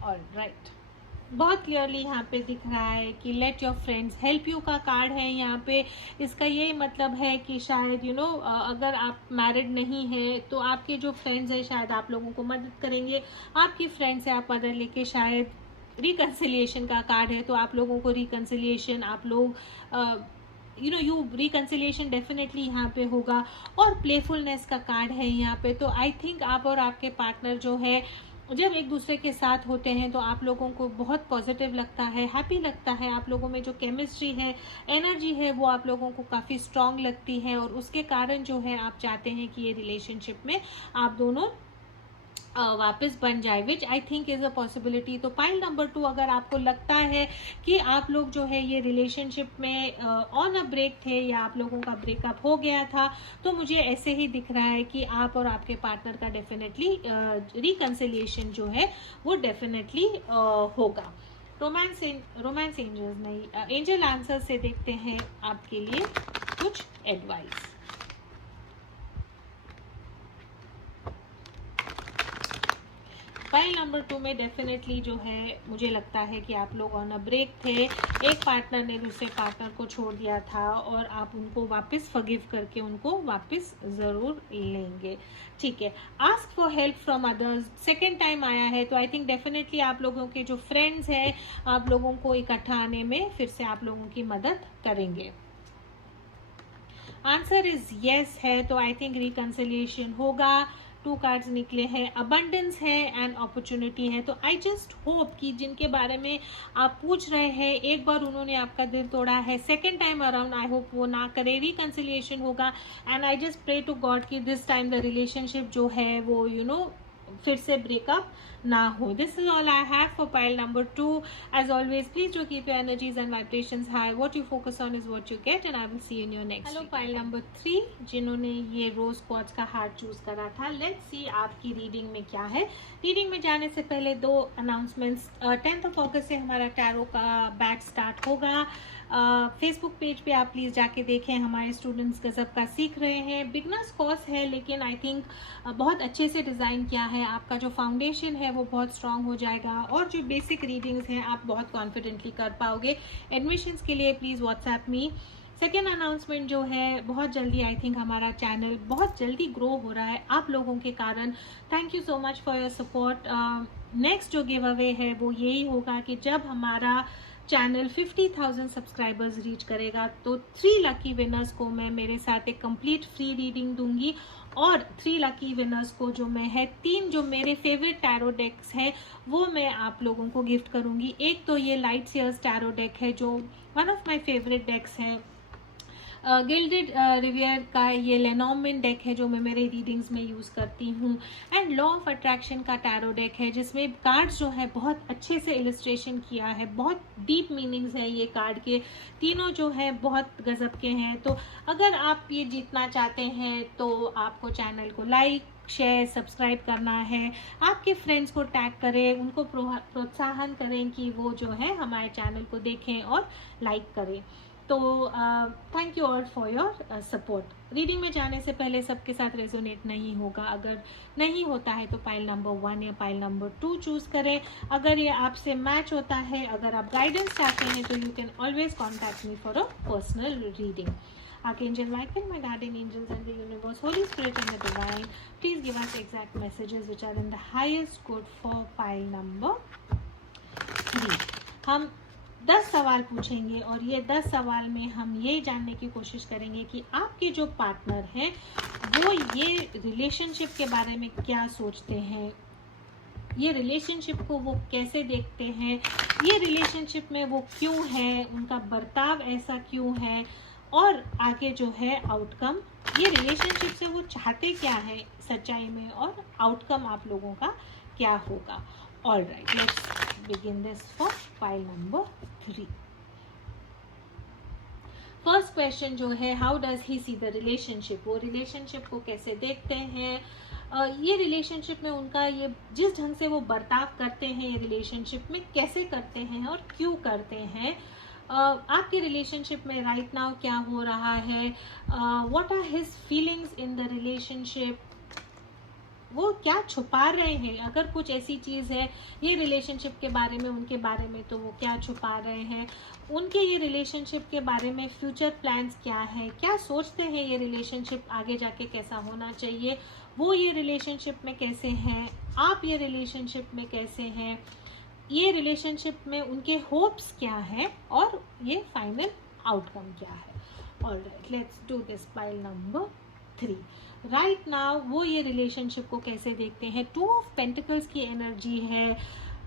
All right. बहुत क्लियरली यहाँ पे दिख रहा है कि let your friends help you का कार्ड है यहाँ पे। इसका ये मतलब है कि शायद अगर आप मैरिड नहीं है तो आपके जो फ्रेंड्स हैं शायद आप लोगों को मदद करेंगे। आपकी फ्रेंड से आप मदद लेके शायद रिकन्सिलिएशन का कार्ड है तो आप लोगों को रिकन्सिलिएशन आप लोग रिकन्सिलिएशन डेफिनेटली यहाँ पे होगा। और प्लेफुलनेस का कार्ड है यहाँ पे। तो आई थिंक आप और आपके पार्टनर जो है जब एक दूसरे के साथ होते हैं तो आप लोगों को बहुत पॉजिटिव लगता है, हैप्पी लगता है। आप लोगों में जो केमिस्ट्री है, एनर्जी है, वो आप लोगों को काफ़ी स्ट्रांग लगती है और उसके कारण जो है आप चाहते हैं कि ये रिलेशनशिप में आप दोनों वापस बन जाए, which I think is a possibility. तो पाइल नंबर 2, अगर आपको लगता है कि आप लोग जो है ये रिलेशनशिप में ऑन अ ब्रेक थे या आप लोगों का ब्रेकअप हो गया था, तो मुझे ऐसे ही दिख रहा है कि आप और आपके पार्टनर का डेफिनेटली रिकन्सिलिएशन जो है वो डेफिनेटली होगा। रोमांस एंजल्स नहीं, एंजल आंसर से देखते हैं आपके लिए कुछ एडवाइस। फाइल नंबर 2 में डेफिनेटली जो है मुझे लगता है कि आप लोग ऑन अ ब्रेक थे, एक पार्टनर ने दूसरे पार्टनर को छोड़ दिया था और आप उनको वापस फॉरगिव करके उनको वापस ज़रूर लेंगे। ठीक है, ask for help from others second time आया है तो आई थिंक डेफिनेटली आप लोगों के जो फ्रेंड्स हैं आप लोगों को इकट्ठा आने में फिर से आप लोगों की मदद करेंगे। आंसर इज यस है तो आई थिंक रिकन्सिलिएशन होगा। 2 कार्ड्स निकले हैं, अबंडेंस है एंड अपॉर्चुनिटी है। तो आई जस्ट होप कि जिनके बारे में आप पूछ रहे हैं एक बार उन्होंने आपका दिल तोड़ा है, second time around I hope वो ना करे, रिकन्सिलिएशन होगा। And I just pray to God कि दिस टाइम द रिलेशनशिप जो है वो फिर से ब्रेकअप ना हो। This is all I have for pile number 2। As always please do keep your energies and vibrations high. What you focus on is what you get and I will see in your next. Hello pile number 3 जिन्होंने ये रोज quartz का heart choose करा था, let's see आपकी reading में क्या है। Reading में जाने से पहले 2 अनाउंसमेंट्स। 10th of August से हमारा टैरो का बैच स्टार्ट होगा। फेसबुक पेज पे आप प्लीज़ जाके देखें, हमारे स्टूडेंट्स गजब का सीख रहे हैं। बिगनर्स कोर्स है लेकिन आई थिंक बहुत अच्छे से डिज़ाइन किया है। आपका जो फाउंडेशन है वो बहुत स्ट्रांग हो जाएगा और जो बेसिक रीडिंग्स हैं आप बहुत कॉन्फिडेंटली कर पाओगे। एडमिशन्स के लिए please WhatsApp me. Second announcement जो है, बहुत जल्दी आई थिंक हमारा चैनल बहुत जल्दी ग्रो हो रहा है आप लोगों के कारण। Thank you so much for your support. Next जो गिव अवे है वो यही होगा कि जब हमारा चैनल 50,000 सब्सक्राइबर्स रीच करेगा तो 3 लकी विनर्स को मैं मेरे साथ एक कंप्लीट फ्री रीडिंग दूंगी और 3 लकी विनर्स को जो मैं है 3 जो मेरे फेवरेट टैरो डेक्स हैं वो मैं आप लोगों को गिफ्ट करूंगी। एक तो ये लाइट सीयर्स टैरो डेक है जो वन ऑफ माय फेवरेट डेक्स है। गिल्डेड रिवियर का ये लेनॉर्मन डेक है जो मैं मेरे रीडिंग्स में यूज़ करती हूँ। एंड लॉ ऑफ अट्रैक्शन का टैरो डेक है जिसमें कार्ड्स जो है बहुत अच्छे से इलस्ट्रेशन किया है, बहुत डीप मीनिंग्स है ये कार्ड के, तीनों जो है बहुत गजब के हैं। तो अगर आप ये जीतना चाहते हैं तो आपको चैनल को लाइक शेयर सब्सक्राइब करना है, आपके फ्रेंड्स को टैग करें, उनको प्रोत्साहन करें कि वो जो है हमारे चैनल को देखें और लाइक करें। तो thank you all for your support. Reading में जाने से पहले सबके साथ रेजोनेट नहीं होगा, अगर नहीं होता है तो पाइल नंबर 1 या पाइल नंबर 2 चूज करें। अगर ये आपसे मैच होता है, अगर आप गाइडेंस चाहते हैं तो you can always contact me for a personal reading. Archangel Michael, my guardian angels and the universe, Holy Spirit and the Divine, please give us exact messages which are in the highest good for pile number 3. हम 10 सवाल पूछेंगे और ये 10 सवाल में हम ये जानने की कोशिश करेंगे कि आपके जो पार्टनर हैं वो ये रिलेशनशिप के बारे में क्या सोचते हैं, ये रिलेशनशिप को वो कैसे देखते हैं, ये रिलेशनशिप में वो क्यों है, उनका बर्ताव ऐसा क्यों है और आगे जो है आउटकम, ये रिलेशनशिप से वो चाहते क्या है सच्चाई में और आउटकम आप लोगों का क्या होगा। All right, let's begin this for pile number 3। First question जो है, how does he see the relationship, वो रिलेशनशिप को कैसे देखते हैं, ये रिलेशनशिप में उनका ये जिस ढंग से वो बर्ताव करते हैं ये रिलेशनशिप में कैसे करते हैं और क्यों करते हैं, आपके रिलेशनशिप में राइट नाउ क्या हो रहा है, what are his feelings in the relationship, वो क्या छुपा रहे हैं, अगर कुछ ऐसी चीज़ है ये रिलेशनशिप के बारे में, उनके बारे में, तो वो क्या छुपा रहे हैं, उनके ये रिलेशनशिप के बारे में फ्यूचर प्लान्स क्या है, क्या सोचते हैं ये रिलेशनशिप आगे जाके कैसा होना चाहिए, वो ये रिलेशनशिप में कैसे हैं, आप ये रिलेशनशिप में कैसे हैं, ये रिलेशनशिप में उनके होप्स क्या है, और ये फाइनल आउटकम क्या है। Alright, let's do this pile number 3। Right now वो ये रिलेशनशिप को कैसे देखते हैं। 2 ऑफ पेंटिकल्स की एनर्जी है,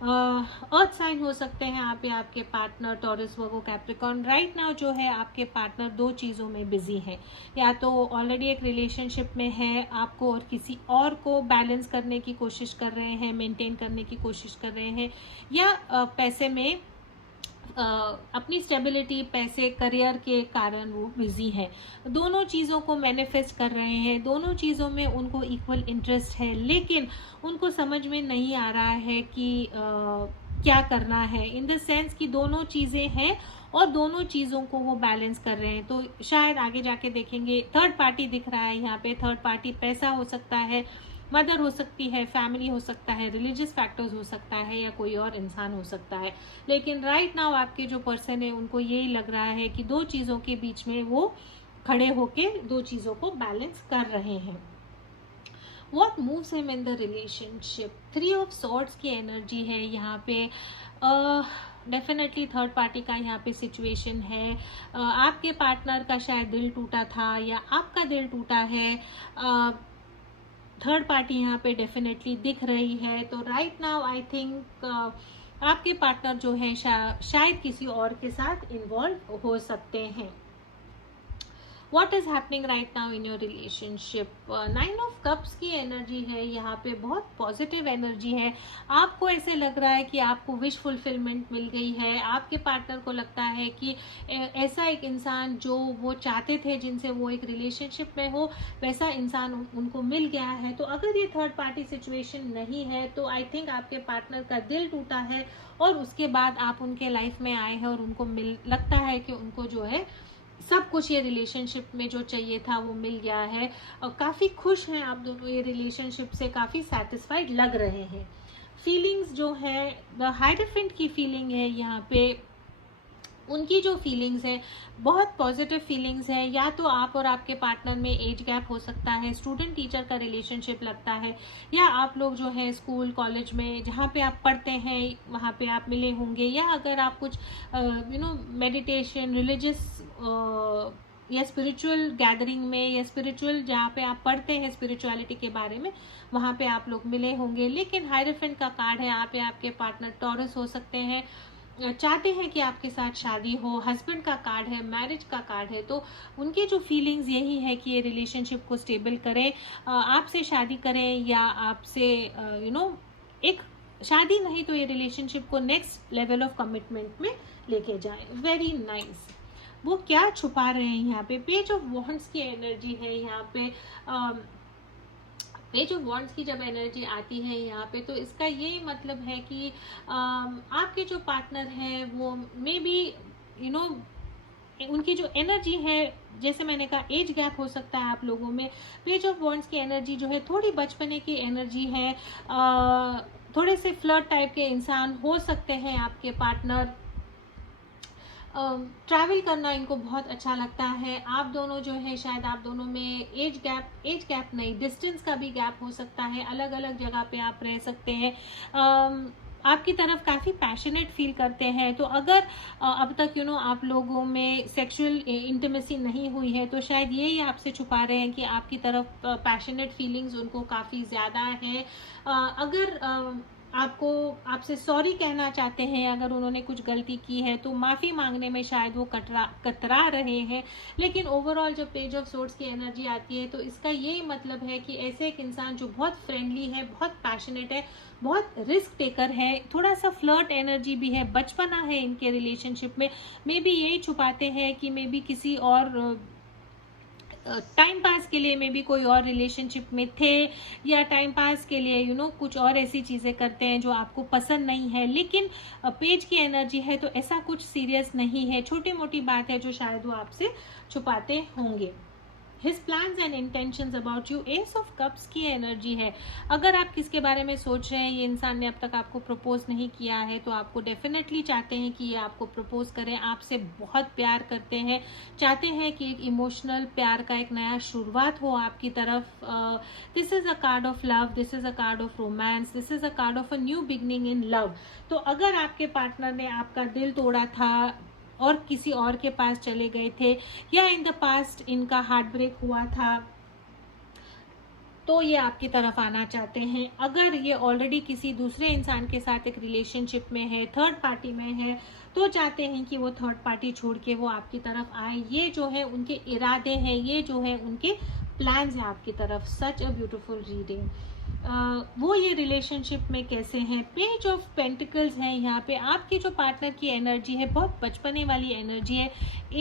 अर्थ साइन हो सकते हैं आप या आपके पार्टनर, टॉरस, वर्गो, कैप्रिकॉर्न। राइट नाउ जो है आपके पार्टनर 2 चीज़ों में बिजी है, या तो ऑलरेडी एक रिलेशनशिप में है, आपको और किसी और को बैलेंस करने की कोशिश कर रहे हैं, मेंटेन करने की कोशिश कर रहे हैं, या पैसे में अपनी स्टेबिलिटी, पैसे, करियर के कारण वो बिजी है। दोनों चीज़ों को मैनिफेस्ट कर रहे हैं, दोनों चीज़ों में उनको इक्वल इंटरेस्ट है, लेकिन उनको समझ में नहीं आ रहा है कि क्या करना है, इन द सेंस कि दोनों चीज़ें हैं और दोनों चीज़ों को वो बैलेंस कर रहे हैं। तो शायद आगे जाके देखेंगे थर्ड पार्टी दिख रहा है यहाँ पे। थर्ड पार्टी पैसा हो सकता है, मदर हो सकती है, फैमिली हो सकता है, रिलीजियस फैक्टर्स हो सकता है, या कोई और इंसान हो सकता है। लेकिन राइट नाउ आपके जो पर्सन है उनको यही लग रहा है कि 2 चीज़ों के बीच में वो खड़े होके 2 चीज़ों को बैलेंस कर रहे हैं। What moves him in the relationship? 3 of swords की एनर्जी है यहाँ पे। डेफिनेटली थर्ड पार्टी का यहाँ पे सिचुएशन है। आपके पार्टनर का शायद दिल टूटा था, या आपका दिल टूटा है। थर्ड पार्टी यहाँ पे डेफिनेटली दिख रही है। तो राइट नाउ आई थिंक आपके पार्टनर जो है शायद किसी और के साथ इन्वॉल्व हो सकते हैं। What is happening right now in your relationship? 9 of cups की एनर्जी है यहाँ पे, बहुत पॉजिटिव एनर्जी है। आपको ऐसे लग रहा है कि आपको विश फुलफिलमेंट मिल गई है। आपके पार्टनर को लगता है कि ऐसा एक इंसान जो वो चाहते थे, जिनसे वो एक रिलेशनशिप में हो, वैसा इंसान उनको मिल गया है। तो अगर ये थर्ड पार्टी सिचुएशन नहीं है तो आई थिंक आपके पार्टनर का दिल टूटा है, और उसके बाद आप उनके लाइफ में आए हैं, और उनको लगता है कि उनको जो है सब कुछ ये रिलेशनशिप में जो चाहिए था वो मिल गया है, और काफ़ी खुश हैं आप दोनों ये रिलेशनशिप से, काफ़ी सेटिस्फाइड लग रहे हैं। फीलिंग्स जो है, द हायराफेंट की फीलिंग है यहाँ पे, उनकी जो फीलिंग्स है बहुत पॉजिटिव फीलिंग्स है। या तो आप और आपके पार्टनर में एज गैप हो सकता है, स्टूडेंट टीचर का रिलेशनशिप लगता है, या आप लोग जो है स्कूल कॉलेज में जहाँ पे आप पढ़ते हैं वहाँ पे आप मिले होंगे, या अगर आप कुछ मेडिटेशन, रिलीजियस या स्पिरिचुअल गैदरिंग में, या स्पिरिचुअल जहाँ पे आप पढ़ते हैं स्पिरिचुअलिटी के बारे में, वहाँ पे आप लोग मिले होंगे। लेकिन हायराफेंट का कार्ड है, आप या आपके पार्टनर टॉरस हो सकते हैं, चाहते हैं कि आपके साथ शादी हो। हस्बैंड का कार्ड है, मैरिज का कार्ड है। तो उनकी जो फीलिंग्स यही है कि ये रिलेशनशिप को स्टेबल करें, आपसे शादी करें, या आपसे एक शादी नहीं तो ये रिलेशनशिप को नेक्स्ट लेवल ऑफ कमिटमेंट में लेके जाएं। Very nice. वो क्या छुपा रहे हैं यहाँ पे? पेज ऑफ वॉन्ड्स की एनर्जी है यहाँ पे। पेज ऑफ वॉन्ड्स की जब एनर्जी आती है यहाँ पे, तो इसका यही मतलब है कि आपके जो पार्टनर हैं वो मे बी उनकी जो एनर्जी है, जैसे मैंने कहा एज गैप हो सकता है आप लोगों में। पेज ऑफ वॉन्ड्स की एनर्जी जो है थोड़ी बचपने की एनर्जी है। थोड़े से फ्लर्ट टाइप के इंसान हो सकते हैं आपके पार्टनर। ट्रैवल करना इनको बहुत अच्छा लगता है। आप दोनों जो है शायद आप दोनों में एज गैप नहीं, डिस्टेंस का भी गैप हो सकता है। अलग अलग जगह पे आप रह सकते हैं। आपकी तरफ काफ़ी पैशनेट फील करते हैं। तो अगर अब तक आप लोगों में सेक्सुअल इंटीमेसी नहीं हुई है, तो शायद यही आपसे छुपा रहे हैं कि आपकी तरफ पैशनेट फीलिंग्स उनको काफ़ी ज़्यादा है। अगर आपसे सॉरी कहना चाहते हैं, अगर उन्होंने कुछ गलती की है तो माफ़ी मांगने में शायद वो कतरा रहे हैं। लेकिन ओवरऑल जब पेज ऑफ सोर्ड्स की एनर्जी आती है तो इसका यही मतलब है कि ऐसे एक इंसान जो बहुत फ्रेंडली है, बहुत पैशनेट है, बहुत रिस्क टेकर है, थोड़ा सा फ्लर्ट एनर्जी भी है, बचपना है इनके रिलेशनशिप में। मे बी यही छुपाते हैं कि मे बी किसी और टाइम पास के लिए मे बी कोई और रिलेशनशिप में थे, या टाइम पास के लिए कुछ और ऐसी चीज़ें करते हैं जो आपको पसंद नहीं है। लेकिन पेज की एनर्जी है तो ऐसा कुछ सीरियस नहीं है, छोटी मोटी बात है जो शायद वो आपसे छुपाते होंगे। His plans and intentions about you. S of cups की एनर्जी है। अगर आप किसके बारे में सोच रहे हैं, ये इंसान ने अब तक आपको प्रपोज नहीं किया है, तो आपको डेफिनेटली चाहते हैं कि ये आपको प्रपोज करें, आपसे बहुत प्यार करते हैं, चाहते हैं कि एक इमोशनल प्यार का एक नया शुरुआत हो आपकी तरफ। This is a card of love, this is a card of romance, this is a card of a new beginning in love. तो अगर आपके पार्टनर ने आपका दिल तोड़ा था और किसी और के पास चले गए थे, या इन द पास्ट इनका हार्ट ब्रेक हुआ था, तो ये आपकी तरफ आना चाहते हैं। अगर ये ऑलरेडी किसी दूसरे इंसान के साथ एक रिलेशनशिप में है, थर्ड पार्टी में है, तो चाहते हैं कि वो थर्ड पार्टी छोड़ के वो आपकी तरफ आए। ये जो है उनके इरादे हैं, ये जो है उनके प्लान्स हैं आपकी तरफ। सच अ ब्यूटीफुल रीडिंग। वो ये रिलेशनशिप में कैसे हैं। पेज ऑफ पेंटिकल्स है यहाँ पे। आपकी जो पार्टनर की एनर्जी है बहुत बचपने वाली एनर्जी है।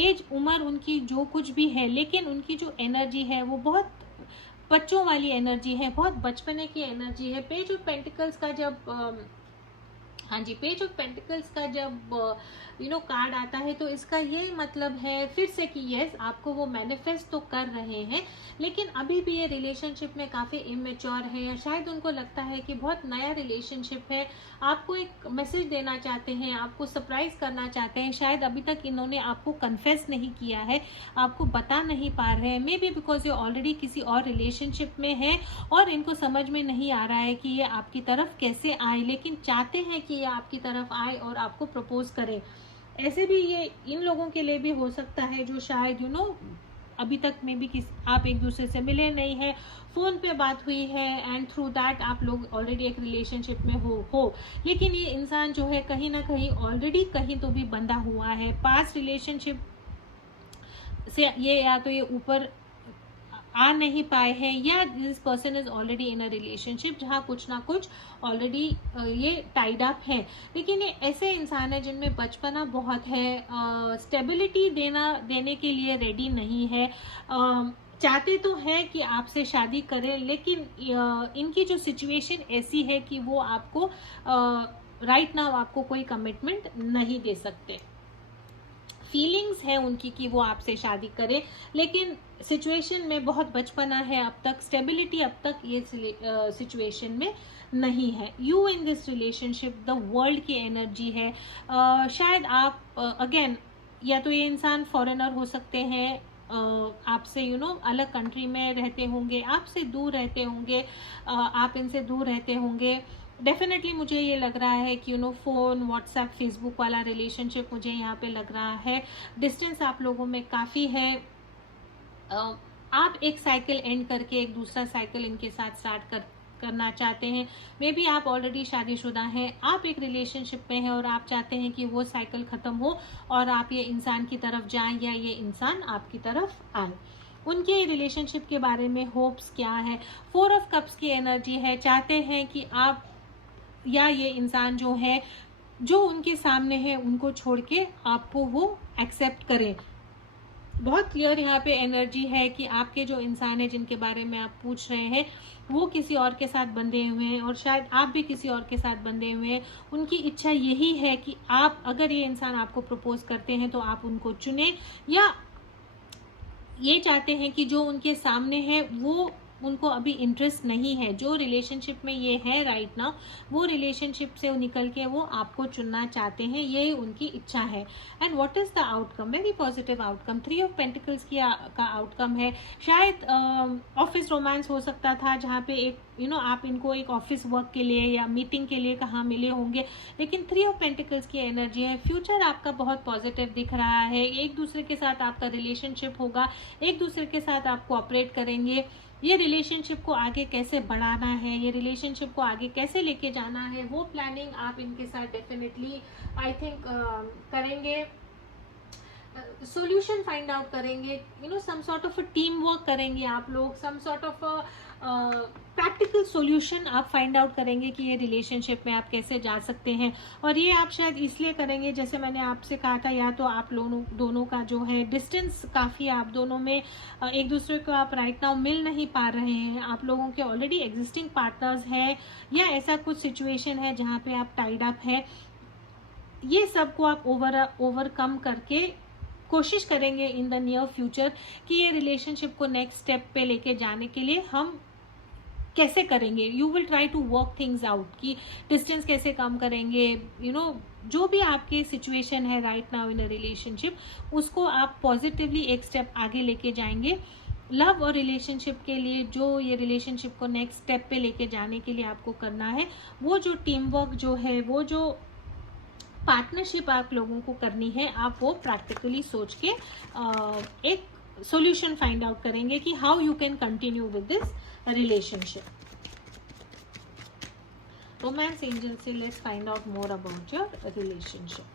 एज उम्र उनकी जो कुछ भी है, लेकिन उनकी जो एनर्जी है वो बहुत बच्चों वाली एनर्जी है, बहुत बचपने की एनर्जी है। पेज ऑफ पेंटिकल्स का जब हाँ जी, पेज ऑफ पेंटिकल्स का जब कार्ड आता है, तो इसका ये मतलब है फिर से कि यस, आपको वो मैनिफेस्ट तो कर रहे हैं, लेकिन अभी भी ये रिलेशनशिप में काफ़ी इमेच्योर है, या शायद उनको लगता है कि बहुत नया रिलेशनशिप है, आपको एक मैसेज देना चाहते हैं, आपको सरप्राइज करना चाहते हैं। शायद अभी तक इन्होंने आपको कन्फेस नहीं किया है, आपको बता नहीं पा रहे हैं, मे बी बिकॉज ये ऑलरेडी किसी और रिलेशनशिप में है और इनको समझ में नहीं आ रहा है कि ये आपकी तरफ कैसे आए, लेकिन चाहते हैं कि ये आपकी तरफ आए और आपको प्रपोज करे। ऐसे भी ये इन लोगों के लिए भी हो सकता है जो शायद अभी तक में भी आप एक दूसरे से मिले नहीं है, फोन पे बात हुई है, एंड थ्रू दैट आप लोग ऑलरेडी एक रिलेशनशिप में हो, लेकिन ये इंसान जो है कहीं ना कहीं ऑलरेडी कहीं तो भी बंधा हुआ है। पास्ट रिलेशनशिप से ये या तो ये ऊपर आ नहीं पाए हैं, या this person is already in a relationship जहाँ कुछ ना कुछ ऑलरेडी ये टाइड अप है। लेकिन ये ऐसे इंसान है जिनमें बचपना बहुत है, स्टेबिलिटी देने के लिए रेडी नहीं है, चाहते तो हैं कि आपसे शादी करें, लेकिन इनकी जो सिचुएशन ऐसी है कि वो आपको राइट नाउ आपको कोई कमिटमेंट नहीं दे सकते। फीलिंग्स है उनकी कि वो आपसे शादी करे, लेकिन सिचुएशन में बहुत बचपना है, अब तक स्टेबिलिटी अब तक ये सिचुएशन में नहीं है। You in this relationship, the world की एनर्जी है। शायद आप अगेन या तो ये इंसान फॉरेनर हो सकते हैं, आपसे अलग कंट्री में रहते होंगे, आपसे दूर रहते होंगे, आप इनसे दूर रहते होंगे। डेफिनेटली मुझे ये लग रहा है कि फ़ोन, व्हाट्सएप, फेसबुक वाला रिलेशनशिप मुझे यहाँ पे लग रहा है। डिस्टेंस आप लोगों में काफ़ी है। आप एक साइकिल एंड करके एक दूसरा साइकिल इनके साथ स्टार्ट करना चाहते हैं। मे बी आप ऑलरेडी शादीशुदा हैं, आप एक रिलेशनशिप में हैं और आप चाहते हैं कि वो साइकिल ख़त्म हो और आप ये इंसान की तरफ जाएं या ये इंसान आपकी तरफ आए। उनके रिलेशनशिप के बारे में होप्स क्या है। 4 ऑफ कप्स की एनर्जी है। चाहते हैं कि आप या ये इंसान जो है, जो उनके सामने है, उनको छोड़ के आपको वो एक्सेप्ट करें। बहुत क्लियर यहाँ पे एनर्जी है कि आपके जो इंसान है जिनके बारे में आप पूछ रहे हैं, वो किसी और के साथ बंधे हुए हैं और शायद आप भी किसी और के साथ बंधे हुए हैं। उनकी इच्छा यही है कि आप, अगर ये इंसान आपको प्रपोज करते हैं तो आप उनको चुनें, या ये चाहते हैं कि जो उनके सामने है वो उनको अभी इंटरेस्ट नहीं है, जो रिलेशनशिप में ये है राइट नाउ, वो रिलेशनशिप से निकल के वो आपको चुनना चाहते हैं, ये उनकी इच्छा है। And what is the outcome? Very positive outcome. 3 of pentacles का आउटकम है। शायद ऑफिस रोमांस हो सकता था, जहाँ पे एक आप इनको एक ऑफिस वर्क के लिए या मीटिंग के लिए कहाँ मिले होंगे, लेकिन 3 ऑफ पेंटिकल्स की एनर्जी है। फ्यूचर आपका बहुत पॉजिटिव दिख रहा है। एक दूसरे के साथ आपका रिलेशनशिप होगा, एक दूसरे के साथ आप कोऑपरेट करेंगे। ये रिलेशनशिप को आगे कैसे बढ़ाना है, ये रिलेशनशिप को आगे कैसे लेके जाना है, वो प्लानिंग आप इनके साथ डेफिनेटली आई थिंक करेंगे। सॉल्यूशन फाइंड आउट करेंगे, some sort of a team work करेंगे आप लोग, some sort of a practical solution आप फाइंड आउट करेंगे कि ये रिलेशनशिप में आप कैसे जा सकते हैं। और ये आप शायद इसलिए करेंगे, जैसे मैंने आपसे कहा था, या तो आप दोनों का जो है डिस्टेंस काफ़ी है, आप दोनों में एक दूसरे को आप राइट नाउ मिल नहीं पा रहे हैं, आप लोगों के ऑलरेडी एग्जिस्टिंग पार्टनर्स हैं, या ऐसा कुछ सिचुएशन है जहाँ पे आप टाइड अप है। ये सब को आप ओवरकम करके कोशिश करेंगे इन द नियर फ्यूचर कि ये रिलेशनशिप को नेक्स्ट स्टेप पे लेके जाने के लिए हम कैसे करेंगे. You will try to work things out कि डिस्टेंस कैसे कम करेंगे. जो भी आपके सिचुएशन है right now in a relationship, उसको आप पॉजिटिवली एक स्टेप आगे लेके जाएंगे. लव और रिलेशनशिप के लिए जो ये रिलेशनशिप को नेक्स्ट स्टेप पे लेके जाने के लिए आपको करना है, वो जो टीम वर्क जो है, वो जो पार्टनरशिप आप लोगों को करनी है, आप वो प्रैक्टिकली सोच के एक सॉल्यूशन फाइंड आउट करेंगे कि how you can continue with this relationship. Romance angel say let's find out more about your relationship.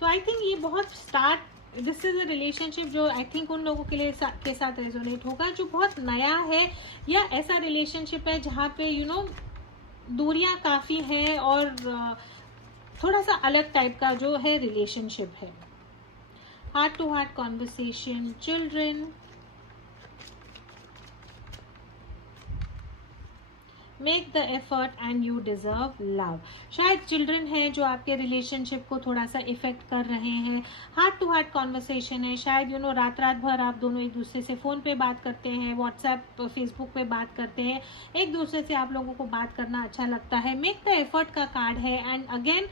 तो आई थिंक ये बहुत start, this is a relationship जो आई थिंक उन लोगों के लिए के साथ रेजोनेट होगा जो बहुत नया है, या ऐसा रिलेशनशिप है जहाँ पे दूरियां काफी हैं और थोड़ा सा अलग टाइप का जो है रिलेशनशिप है. Heart to heart conversation, children, make the effort and you deserve love. शायद चिल्ड्रन है जो आपके रिलेशनशिप को थोड़ा सा इफेक्ट कर रहे हैं. हार्ट टू हार्ट कॉन्वर्सेशन है. शायद रात भर आप दोनों एक दूसरे से फ़ोन पे बात करते हैं, व्हाट्सएप फेसबुक पे बात करते हैं, एक दूसरे से आप लोगों को बात करना अच्छा लगता है. मेक द एफर्ट का कार्ड है एंड अगेन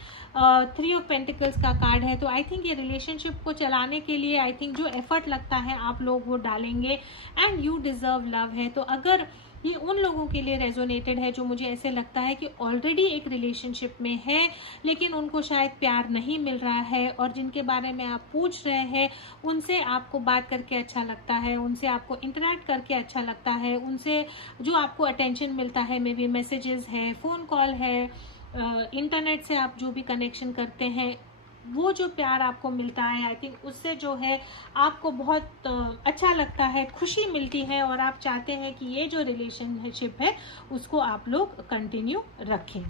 3 ऑफ पेंटिकल्स का कार्ड है. तो आई थिंक ये रिलेशनशिप को चलाने के लिए आई थिंक जो एफर्ट लगता है आप लोग वो डालेंगे. एंड यू डिजर्व लव है. तो अगर ये उन लोगों के लिए रेजोनेटेड है जो मुझे ऐसे लगता है कि ऑलरेडी एक रिलेशनशिप में है लेकिन उनको शायद प्यार नहीं मिल रहा है, और जिनके बारे में आप पूछ रहे हैं उनसे आपको बात करके अच्छा लगता है, उनसे आपको इंटरेक्ट करके अच्छा लगता है, उनसे जो आपको अटेंशन मिलता है, मे बी मैसेजेस है, फ़ोन कॉल है, इंटरनेट से आप जो भी कनेक्शन करते हैं, वो जो प्यार आपको मिलता है आई थिंक उससे जो है आपको बहुत अच्छा लगता है, खुशी मिलती है, और आप चाहते हैं कि ये जो रिलेशनशिप है उसको आप लोग कंटिन्यू रखें.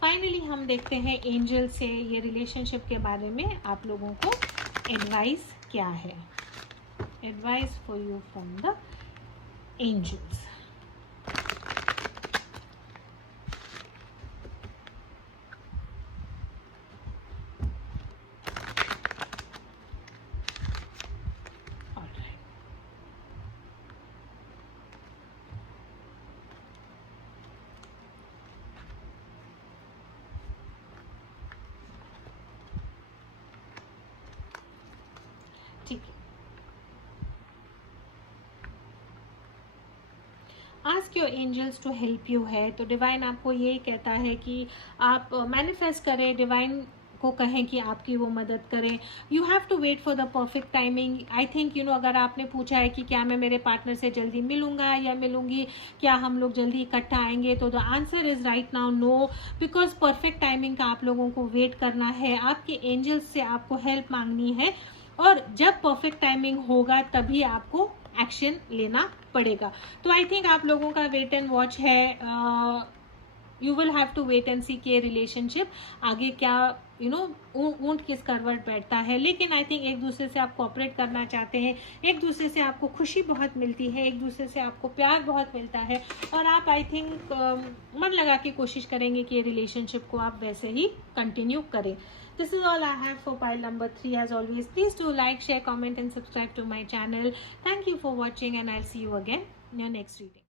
फाइनली हम देखते हैं एंजल से ये रिलेशनशिप के बारे में आप लोगों को एडवाइस क्या है. Advice for you from the angels. ठीक है. Ask your angels to help you है. तो डिवाइन आपको ये कहता है कि आप मैनिफेस्ट करें, डिवाइन को कहें कि आपकी वो मदद करें. You have to wait for the perfect timing. I think अगर आपने पूछा है कि क्या मैं मेरे पार्टनर से जल्दी मिलूंगा या मिलूंगी, क्या हम लोग जल्दी इकट्ठा आएंगे, तो the answer is right now no, because perfect timing का आप लोगों को वेट करना है. आपके एंजल्स से आपको हेल्प मांगनी है, और जब परफेक्ट टाइमिंग होगा तभी आपको एक्शन लेना पड़ेगा. तो आई थिंक आप लोगों का वेट एंड वॉच है. You will have to wait and see के रिलेशनशिप आगे क्या ऊंट किस करवट बैठता है. लेकिन आई थिंक एक दूसरे से आप कोऑपरेट करना चाहते हैं, एक दूसरे से आपको खुशी बहुत मिलती है, एक दूसरे से आपको प्यार बहुत मिलता है, और आप आई थिंक मन लगा के कोशिश करेंगे कि ये रिलेशनशिप को आप वैसे ही कंटिन्यू करें. This is all I have for pile number 3. As always, please do like, share, comment and subscribe to my channel. Thank you for watching and I'll see you again in your next reading.